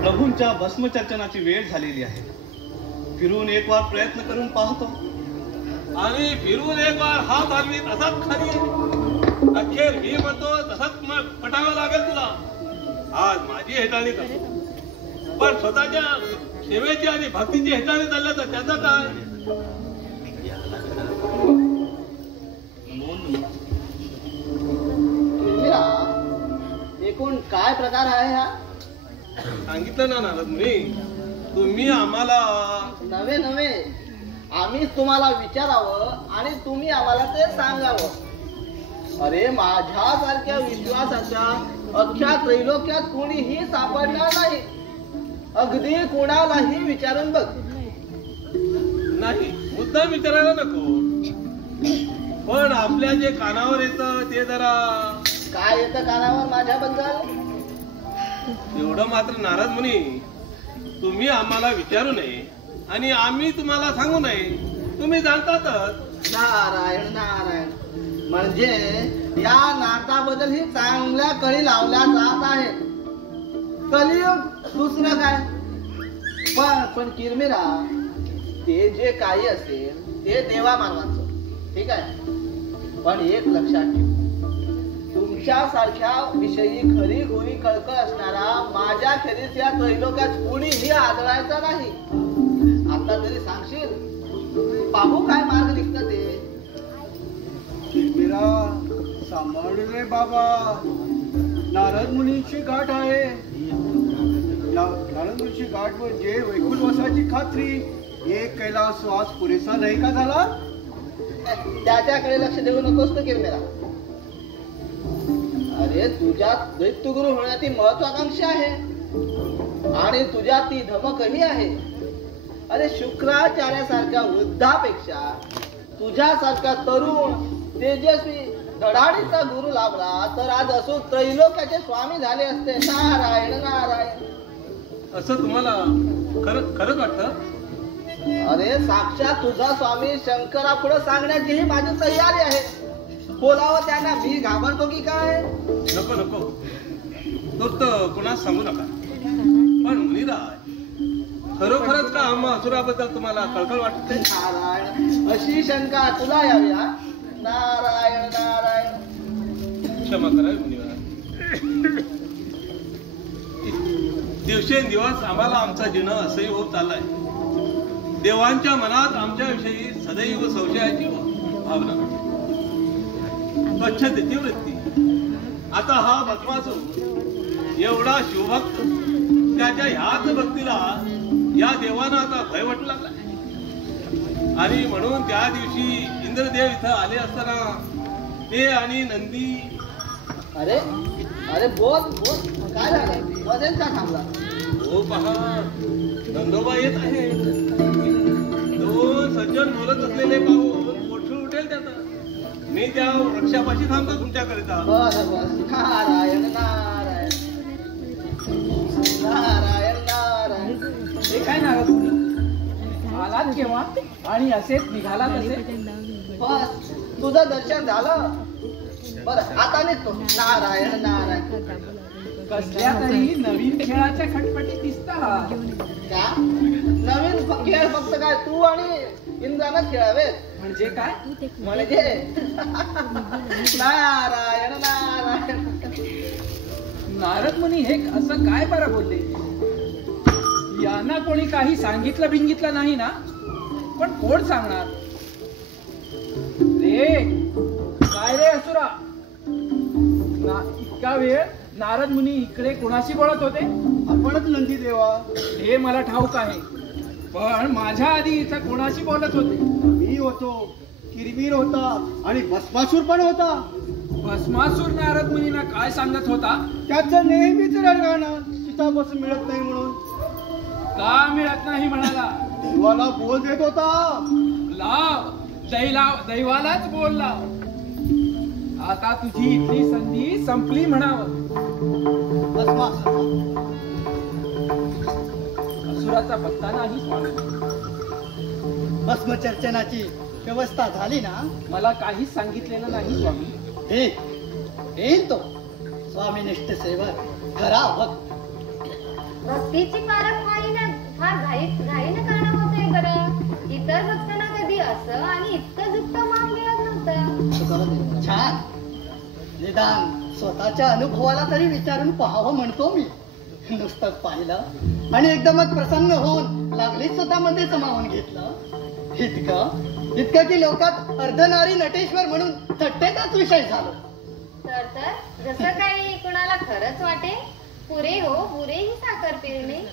प्रभूंच्या भस्मचर्चनाची वेळ झालेली आहे. फिरून एक वार प्रयत्न करून पाहतो. आणि फिरून एक वार हात हलवी तसाच खाली. अखेर मी म्हणतो तसाच मग पटावं लागेल तुला. आज माझी हेटाळणी करतो, पण स्वतःच्या सेवेची आणि भक्तीची हेटाळणी चालल्या तर त्याचा काय? एकूण काय प्रकार आहे हा? सांगितलं ना नारद मुनी, तुम्ही आम्हाला नवे नवे आम्हीच तुम्हाला विचारावं आणि तुम्ही आम्हाला ते सांगावं. अरे माझ्यासारख्या विश्वासाच्या अख्ख्या त्रैलोक्यात कोणीही सापडणार नाही. अगदी कोणालाही विचारून बघ. नाही, मुद्दाम विचारायला नको, पण आपल्या जे कानावर येतं ते जरा. काय येतं कानावर माझ्याबद्दल? एवढं मात्र नारद मुनी, तुम्ही आम्हाला विचारू नये आणि आम्ही तुम्हाला सांगू नये. तुम्ही जाणतातच. नारायण नारायण. म्हणजे या नाटाबद्दल ही चांगल्या कळी लावल्या जात आहे. कलियुग दुसरं काय. पण किरमिरा, ते जे काही असेल ते देवा मानवाचं, ठीक आहे. पण एक लक्षात ठेव, तुमच्यासारख्या विषयी खरी खोरी कळकळ असणारा माझ्या खेरीस या त्रैलोक्यात कोणीही आढळायचा नाही. आता तरी सांगशील, पाहू काय मार्ग निघतं ते. किरमिरा, सांभाळून रे बाबा. नारद मुनीची गाठ आहे. नारद मुनीची गाठ म्हणजे वैकुंठवासाची खात्री. एक कैलास श्वास पुरेसा नाही का झाला? त्याच्याकडे लक्ष देऊ नकोस ना किरमिरा. अरे तुझ्यात दैत्यगुरु होण्याची महत्वाकांक्षा आहे आणि तुझ्या ती धमकही आहे. अरे शुक्राचार्यासारख्या वृद्धापेक्षा तुझ्यासारखा तरुण तेजस्वी धडाडीचा गुरु लाभला तर आज असो त्रैलोक्याचे स्वामी झाले असते. नारायण नारायण. असं तुम्हाला खरंच वाटतं? अरे साक्षात तुझा स्वामी शंकरा पुढे सांगण्याचीही माझी तयारी आहे. बोलावं त्यांना, मी घाबरतो की काय? नको तर कुणास सांगू नका. पण मुनिराज, खरोखरच का आम्हा असुराबद्दल तुम्हाला कळकळ वाटते? नारायण, अशी शंका तुला यावी? हा, नारायण नारायण. क्षमा करा मुनिराज. दिवसेंदिवस आम्हाला आमचा जीवन असंही होत चाललाय. देवांच्या मनात आमच्याविषयी सदैव संशयाची भावना, स्वच्छतेची वृत्ती. आता हा भस्मासूर एवढा शिवभक्त, त्याच्या ह्याच भक्तीला या देवानं आता भय वाटू लागला. आणि म्हणून त्या दिवशी इंद्रदेव इथं आले असताना ते आणि नंदी. अरे अरे बोल बोल, काय झालं? मध्येच का थांबला? हो पहा, नंदोबा येत आहे. दोन सज्जन बोलत असलेले पाहून मोठं उठेल त्याचा. मी त्या वृक्षापाशी थांबतो तुमच्याकरिता. बरं बरं. नारायण नारायण नारायण नारायण. हे काय नारद मुनी, आलात केव्हा आणि असेच निघाला कसे? बस तुझं दर्शन झालं. बरं आता निघतो. नारायण नारायण. कसल्या तरी नवीन खेळाच्या खटपटी दिसता. का नवीन खेळ फक्त काय तू आणि इंद्रानं खेळावेत? म्हणजे काय? म्हणजे नारायण नारायण. नारद मुनी हे असं काय बरं बोलले? यांना कोणी काही सांगितलं बिंगितलं नाही ना? पण कोण सांगणार रे? काय रे असुरा, इतका वेळ नारद मुनी इकडे कोणाशी बोलत होते? आपणच नंदी देवा. हे मला ठाऊक आहे, पण माझ्या आधी इथं कोणाशी बोलत होते? मी होतो, किरमीर होता आणि भस्मासूर पण होता. भस्मासूर नारद मुनींना काय सांगत होता? त्याचं नेहमीच रडगाणं, चितापासून मिळत नाही म्हणून. का मिळत नाही म्हणाला? देवाला बोल देत होता. लाव, दैवालाच बोल लाव. आता तुझी इथली संधी संपली म्हणावं. असुराचा पत्ता नाही स्वामी. भस्मचर्चनाची व्यवस्था झाली ना? मला काहीच सांगितलेलं नाही स्वामी. येईल तो स्वामीनिष्ठ सेवक, खरा भक्त. भक्तीची पारख फार घाईनं करणं होतंय बरं. इतर भक्तांना कधी असं आणि इतकं झुकतं मान मिळत नव्हतं. छान. निदान स्वतःच्या अनुभवाला तरी विचारून पाहावं म्हणतो मी. नुसतंच पाहिलं आणि एकदमच प्रसन्न होऊन लागलीच स्वतःमध्ये समावून घेतलं. इतकं की लोकात अर्धनारी नटेश्वर म्हणून थट्टेचाच विषय झालो. तर जसं काही कुणाला खरंच वाटे, पुरे हो पुरे ही साखर पिरणे.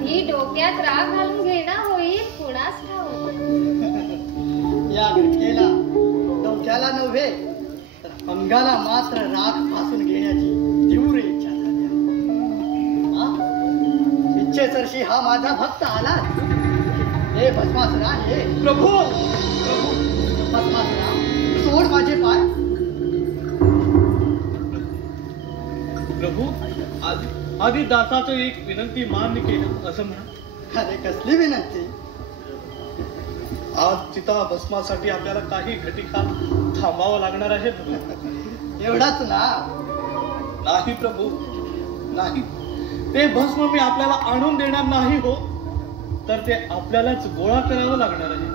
कधी डोक्यात राग घालून घेणं होईल कुणास ठाऊक. या घटकेला डोक्याला नव्हे तर अंगाला मात्र राग फासून घेण्याची तीव्र इच्छा झाली आहे. इच्छेसरशी हा माझा भक्त आला. हे भस्मासुरा, हे प्रभू भस्मासुरा, सोड माझे पाय. प्रभू आधी दासाचं एक विनंती मान्य केलं असं म्हणा. अरे कसली विनंती? आज चिता भस्मासाठी आपल्याला काही घटिका थांबावं लागणार आहे प्रभू. एवढाच ना? नाही प्रभू नाही. ते भस्म मी आपल्याला आणून देणार नाही हो, तर ते आपल्यालाच गोळा करावं लागणार आहे.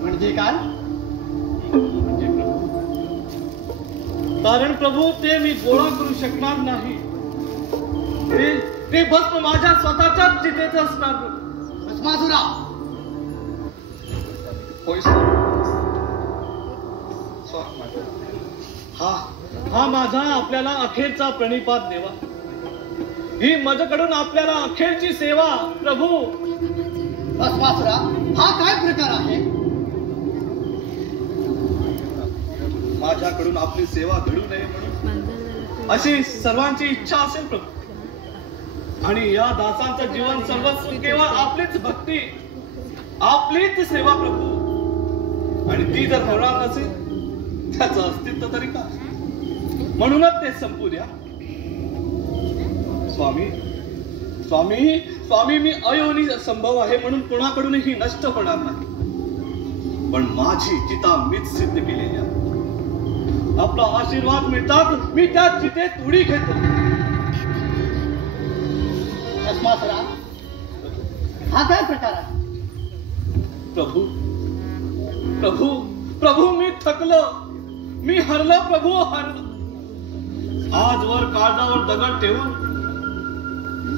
म्हणजे काय? म्हणजे प्रभू, कारण प्रभू ते मी गोळा करू शकणार नाही. ते भस्म माझ्या स्वतःच्याच चितेच असणार. भस्मासुरा, होय हा माझा आपल्याला अखेरचा प्रणिपात देवा. ही माझ्याकडून आपल्याला अखेरची सेवा प्रभू. भस्मासुरा, हा काय प्रकार आहे? माझ्याकडून आपली सेवा घडू नये म्हणून अशी सर्वांची इच्छा असेल प्रभू. आणि या दासांचं जीवन सर्वस्व केवळ आपलीच भक्ती, आपलीच सेवा प्रभू. आणि ती जर होणार नसेल त्याचं अस्तित्व तरी का? म्हणूनच ते संपू द्या. स्वामी स्वामी स्वामी, मी अयोनी संभव आहे म्हणून कोणाकडूनही नष्ट होणार नाही. पण माझी चिता मीच सिद्ध केलेली आहे. आपला आशीर्वाद मिळतात मी त्या चितेत उडी घेतो. भस्मासुरा, हा काय प्रकार आहे? प्रभू प्रभू प्रभू, मी थकलो, मी हरलो प्रभू, हरलो. आजवर काळजावर दगड ठेवून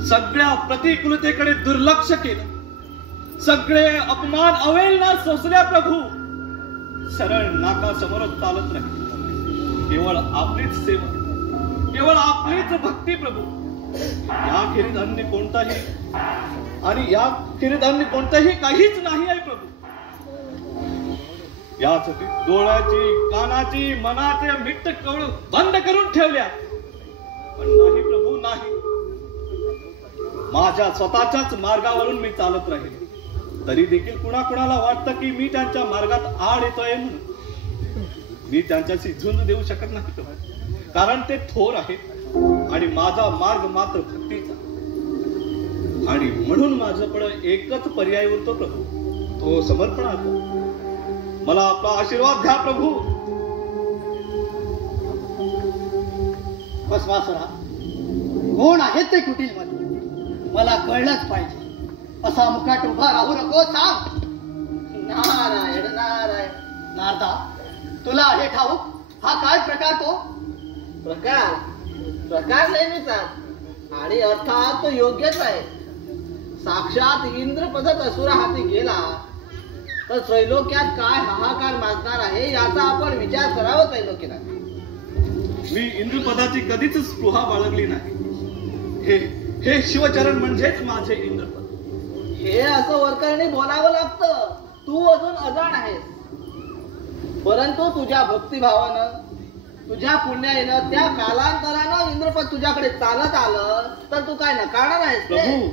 सगळ्या प्रतिकूलतेकडे दुर्लक्ष केलं. सगळे अपमान अवेलना सोसल्या प्रभू. सरळ नाकासमोर चालत राहील. केवळ आपलीच सेवा, केवळ आपलीच भक्ती प्रभू. याखेरीज अन्य कोणताही आणि याखेरीज अन्य कोणतंही काहीच नाही आहे प्रभू. यासाठी डोळ्याची, कानाची, मनाचे मिट्ट कवळ बंद करून ठेवल्या. पण नाही प्रभू नाही. माझ्या स्वतःच्याच मार्गावरून मी चालत राहील. तरी देखील कुणाकुणाला वाटतं की मी त्यांच्या मार्गात आड येतोय म्हणून. मी त्यांच्याशी झुंज देऊ शकत नाही कारण ते थोर आहेत आणि माझा मार्ग मात्र भक्तीचा. आणि म्हणून माझ्याकडे एकच पर्याय उरतो प्रभू, तो समर्पणाचा. मला आपला आशीर्वाद द्या प्रभू. भस्मासुरा, कोण आहेत ते कुटील मध्ये? मला कळलंच पाहिजे. असा मुकाट उभा राहू नको, सांग. नारायण नारायण. नारदा, तुला हे ठाऊक हा काय प्रकार? तो प्रकार नेहमीचा आणि अर्थात तो योग्यच आहे. साक्षात इंद्रपदच असुरा हाती गेला तर त्रैलोक्यात काय हाहाकार माजणार आहे याचा आपण विचार करावा. त्रैलोक्यात मी इंद्रपदाची कधीच स्पृहा बाळगली नाही. हे शिवचरण म्हणजेच माझे इंद्रपद. हे असं वरकरणी बोलावं लागतं. तू अजून अजाण आहेस. परंतु तुझ्या भक्तिभावानं, तुझ्या पुण्याईनं, त्या कालांतरानं इंद्रपद तुझ्याकडे चालत आलं तर तू काय नकारणार आहेस प्रभू?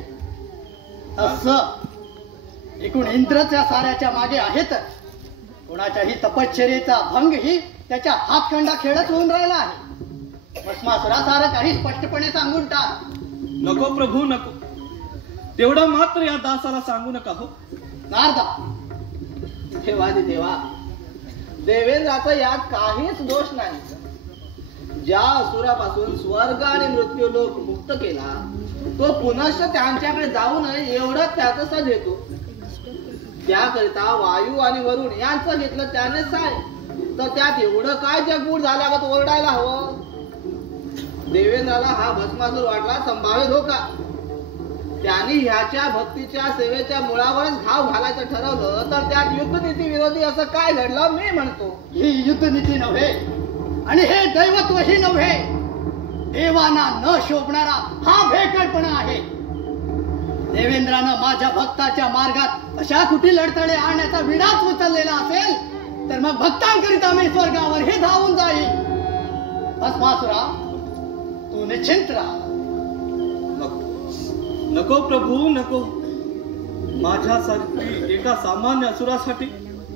असं एकूण इंद्रच्या साऱ्याच्या मागे आहेत. कोणाच्याही तपश्चर्येचा भंग ही त्याच्या हातखंडा खेळत होऊन राहिला आहे. भस्मासुरा, सारं काही स्पष्टपणे सांगून टाक. नको प्रभू नको. तेवढं मात्र या दासाला सांगू नका हो. नारदा, देवादी देवा, देवेंद्राचा यात काहीच दोष नाही. ज्या असुरापासून स्वर्ग आणि मृत्यू लोक मुक्त केला तो पुनश्च त्यांच्याकडे जाऊ नये एवढं त्याचं सज येतो. त्याकरिता वायू आणि वरुण यांचं घेतलं त्यानेच आहे. तर त्यात एवढं काय जगबूड झाल्यागत ओरडायला हवं. देवेंद्राला हा भस्मासूर वाटला संभाव्य धोका. त्यांनी ह्याच्या भक्तीच्या सेवेच्या मुळावरच घाव घालायचं ठरवलं तर त्यात युद्धनीती विरोधी असं काय घडलं मी म्हणतो. ही युद्धनीती नव्हे आणि हे दैवत्वही नव्हे. देवांना न शोभणारा हा भेकळपणा आहे. देवेंद्रानं माझ्या भक्ताच्या मार्गात अशा कुठे लढतळे आणण्याचा विडाच उचललेला असेल तर मग भक्तांकरिता मी स्वर्गावर हे धावून जाईल. भस्मासुरा, तू निश्चिंत राहा. नको प्रभू नको. माझ्यासारखी एका सामान्य असुरासाठी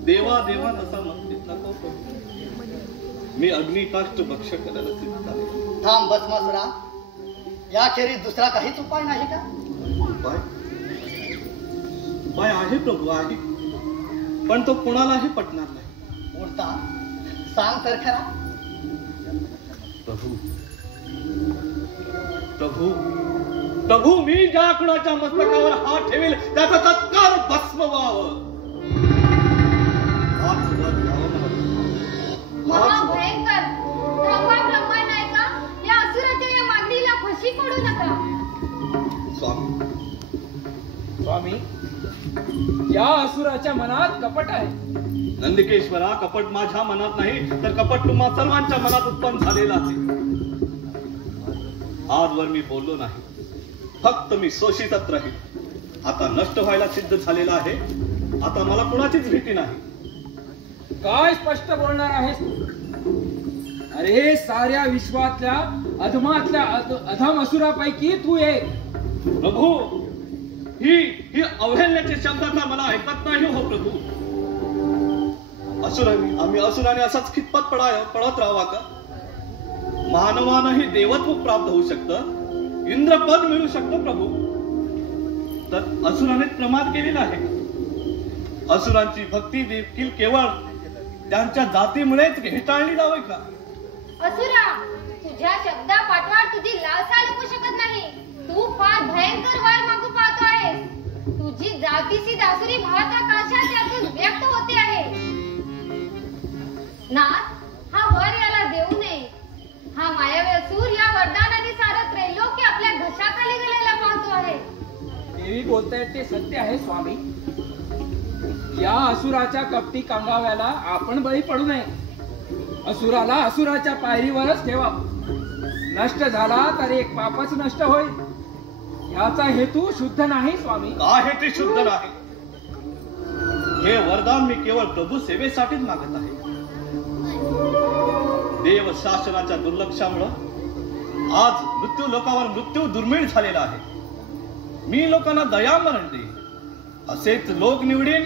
देवा देवा तसा म्हणते. नको प्रभू, मी अग्निकाष्ट भक्ष करायला सिद्ध आहे. थांब भस्मासुरा, याखेरीज दुसरा काहीच उपाय नाही का? उपाय उपाय आहे प्रभू, आहे, पण तो कोणालाही पटणार नाही. उरता सांग तर खरा. प्रभू प्रभू प्रभू, मी ज्या कुणाच्या मस्तकावर हात ठेवेल त्याचा तत्काळ भस्म व्हावं. महाभयंकर, थांबा ब्रह्मांड आहे का? या असुराच्या या मागणीला फशी पडू नका. स्वामी, या असुराच्या मनात कपट आहे. नंदिकेश्वरा, कपट माझ्या मनात नाही तर कपट तुम्हा सर्वांच्या मनात उत्पन्न झालेला आहे. आजवर मी बोललो नाही, फक्त मी शोषितच राहील. आता नष्ट व्हायला सिद्ध झालेला आहे. आता मला कुणाचीच भीती नाही. काय स्पष्ट बोलणार आहेस? अरे, साऱ्या विश्वातल्या अधमातल्या अधम असुरापैकी तू एक. प्रभू, ही अवहेलण्याचे शब्दाचा मला ऐकत नाही हो प्रभू. आम्ही असुराने असाच खितपत पडत राहावा का? मानवानंही देवत्व प्राप्त होऊ शकतं, इंद्रपद मिळू शकतं प्रभू. तर असुराने प्रमाद केलेला आहे. असुरांची भक्ती देखील केवळ त्यांच्या जातीमुळेच हेटाळली जावे का? असुरा, तुझ्या शब्दा पाठवाड तुझी लालसा लपू शकत नाही. तू फार भयंकर वर मागू पाहतो आहेस. तुझी जातीची दासुरी भावाचा काशा त्यातून व्यक्त होते आहे. नाथ, हा वर याला देऊ नये. हा मायावी असुर या वरदानाने सारं त्रैलोक्य आपल्या घशाखाली गेलेला पाहतो आहे. देवी बोलतायत ते सत्य आहे स्वामी. या असुराच्या कपटी कांगाव्याला आपण बळी पडू नये. असुराला असुराच्या पायरीवरच ठेवा. नष्ट झाला तर एक पापच नष्ट होईल. याचा हेतू शुद्ध नाही स्वामी. का हेतू शुद्ध नाही? हे वरदान मी केवळ प्रभू सेवेसाठीच मागत आहे. देव शासनाच्या दुर्लक्षामुळं आज मृत्यू लोकावर मृत्यू दुर्मिळ झालेला आहे. मी लोकांना दयामरण देईन. असेच लोक निवडीन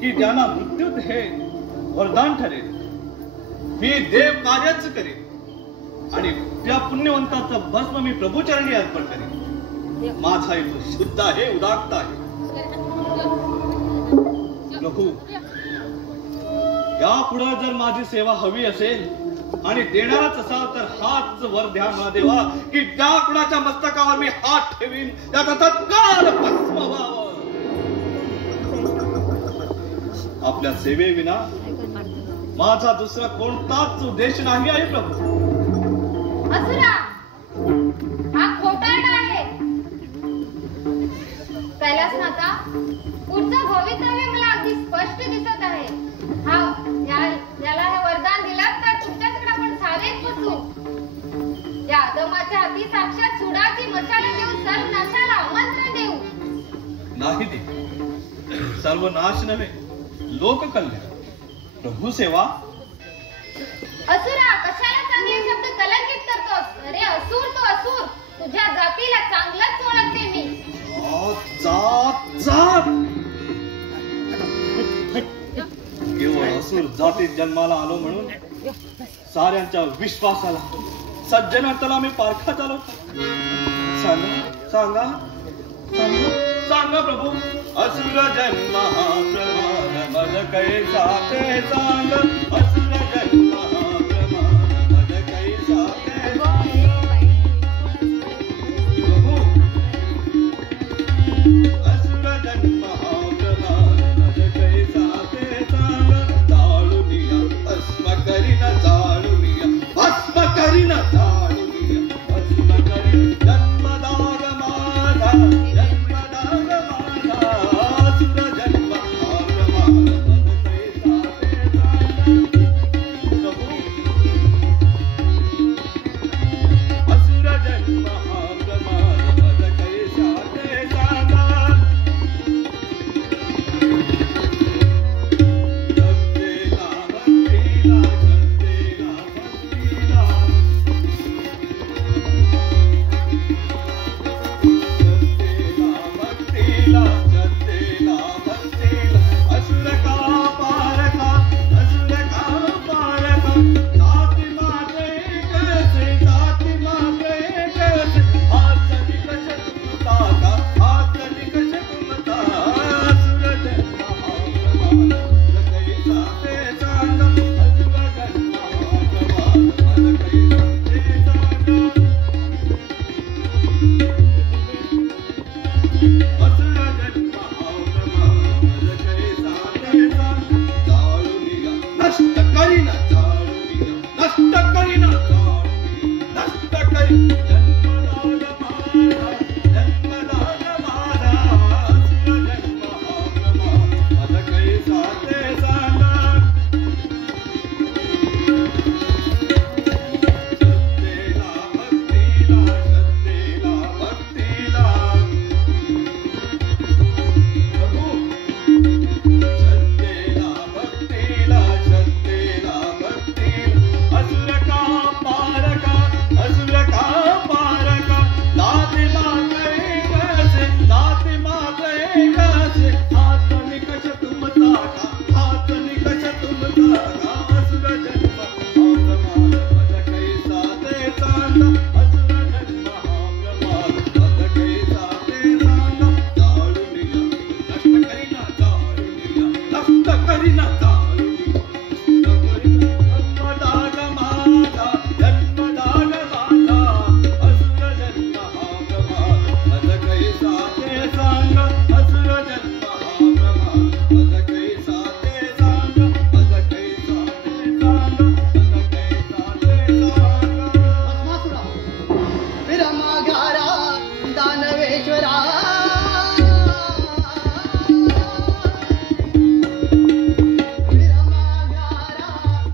की ज्यांना मृत्यूत हे वरदान ठरेल. मी देव कार्यच करेन आणि त्या पुण्यवंताचं भस्म मी प्रभूचरणी अर्पण करेन. माझा हेतू शुद्ध आहे, उदात्त आहे. प्रभू, यापुढे जर माझी सेवा हवी असेल आणि देणारच असाल तर हाच वर द्या मला देवा की ज्या कुणाच्या मस्तकावर मी हात ठेवीन त्याचा तत्काळ भस्म व्हावं. आपल्या सेवेविना माझा दुसरा कोणताच उद्देश नाही आहे प्रभू. असुरा, हा खोटारडा आहे. कैलासनाथा, पुढचं भवितव्य मला अगदी स्पष्ट दिसत आहे. याला हे वरदान दिलात तर तुमच्याकडे आपण सारेच बसू. या अधमाच्या हाती साक्षात सुडाची मशाल देऊन सर्व नाशाला आमंत्रण देऊ. नाही दे, सर्वनाश नव्हे, लोककल्याण, प्रभू सेवा. असुरा, कशाला चांगले शब्द कलंकित करतोस? अरे असुर, तो असुर. तुझ्या जातीला चांगलंच ओळखते मी. केवळ असुर जातीत जन्माला आलो म्हणून साऱ्यांच्या विश्वासाला सज्जनार्थाला मी पारखा चालव. सांगा सांगा प्रभू. असुर जन्म हा प्रमाण मज कैसा ते सांग. असुर जन्म हा प्रमाण मज कैसा ते प्रभू. असुर जन्म हा प्रमाण मज कैसा ते सांग. जाळुनिया भस्म करीना, जाळुनिया भस्म करीना, जाळुनिया भस्म करीना. जन्मदाग माझा, जन्मदाग माझा. असुर जन्म हा प्रमाण मज कैसा ते सांग.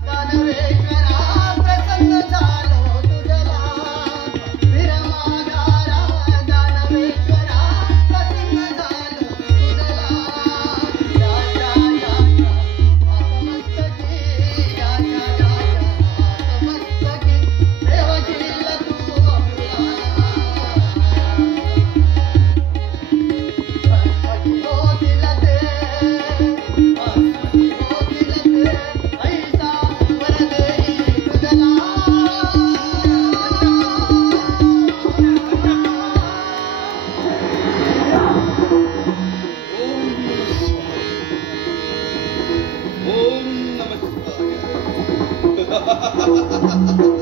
दानवेश्वरा प्रसन्न झालो तुझला विरमागारा दानवेश्वरा प्रसन्न झालो तुझला राजा राजा आत्मस्तकी राजा राजा आत्मस्तकी देवशील तू ओम नमः शिवाय.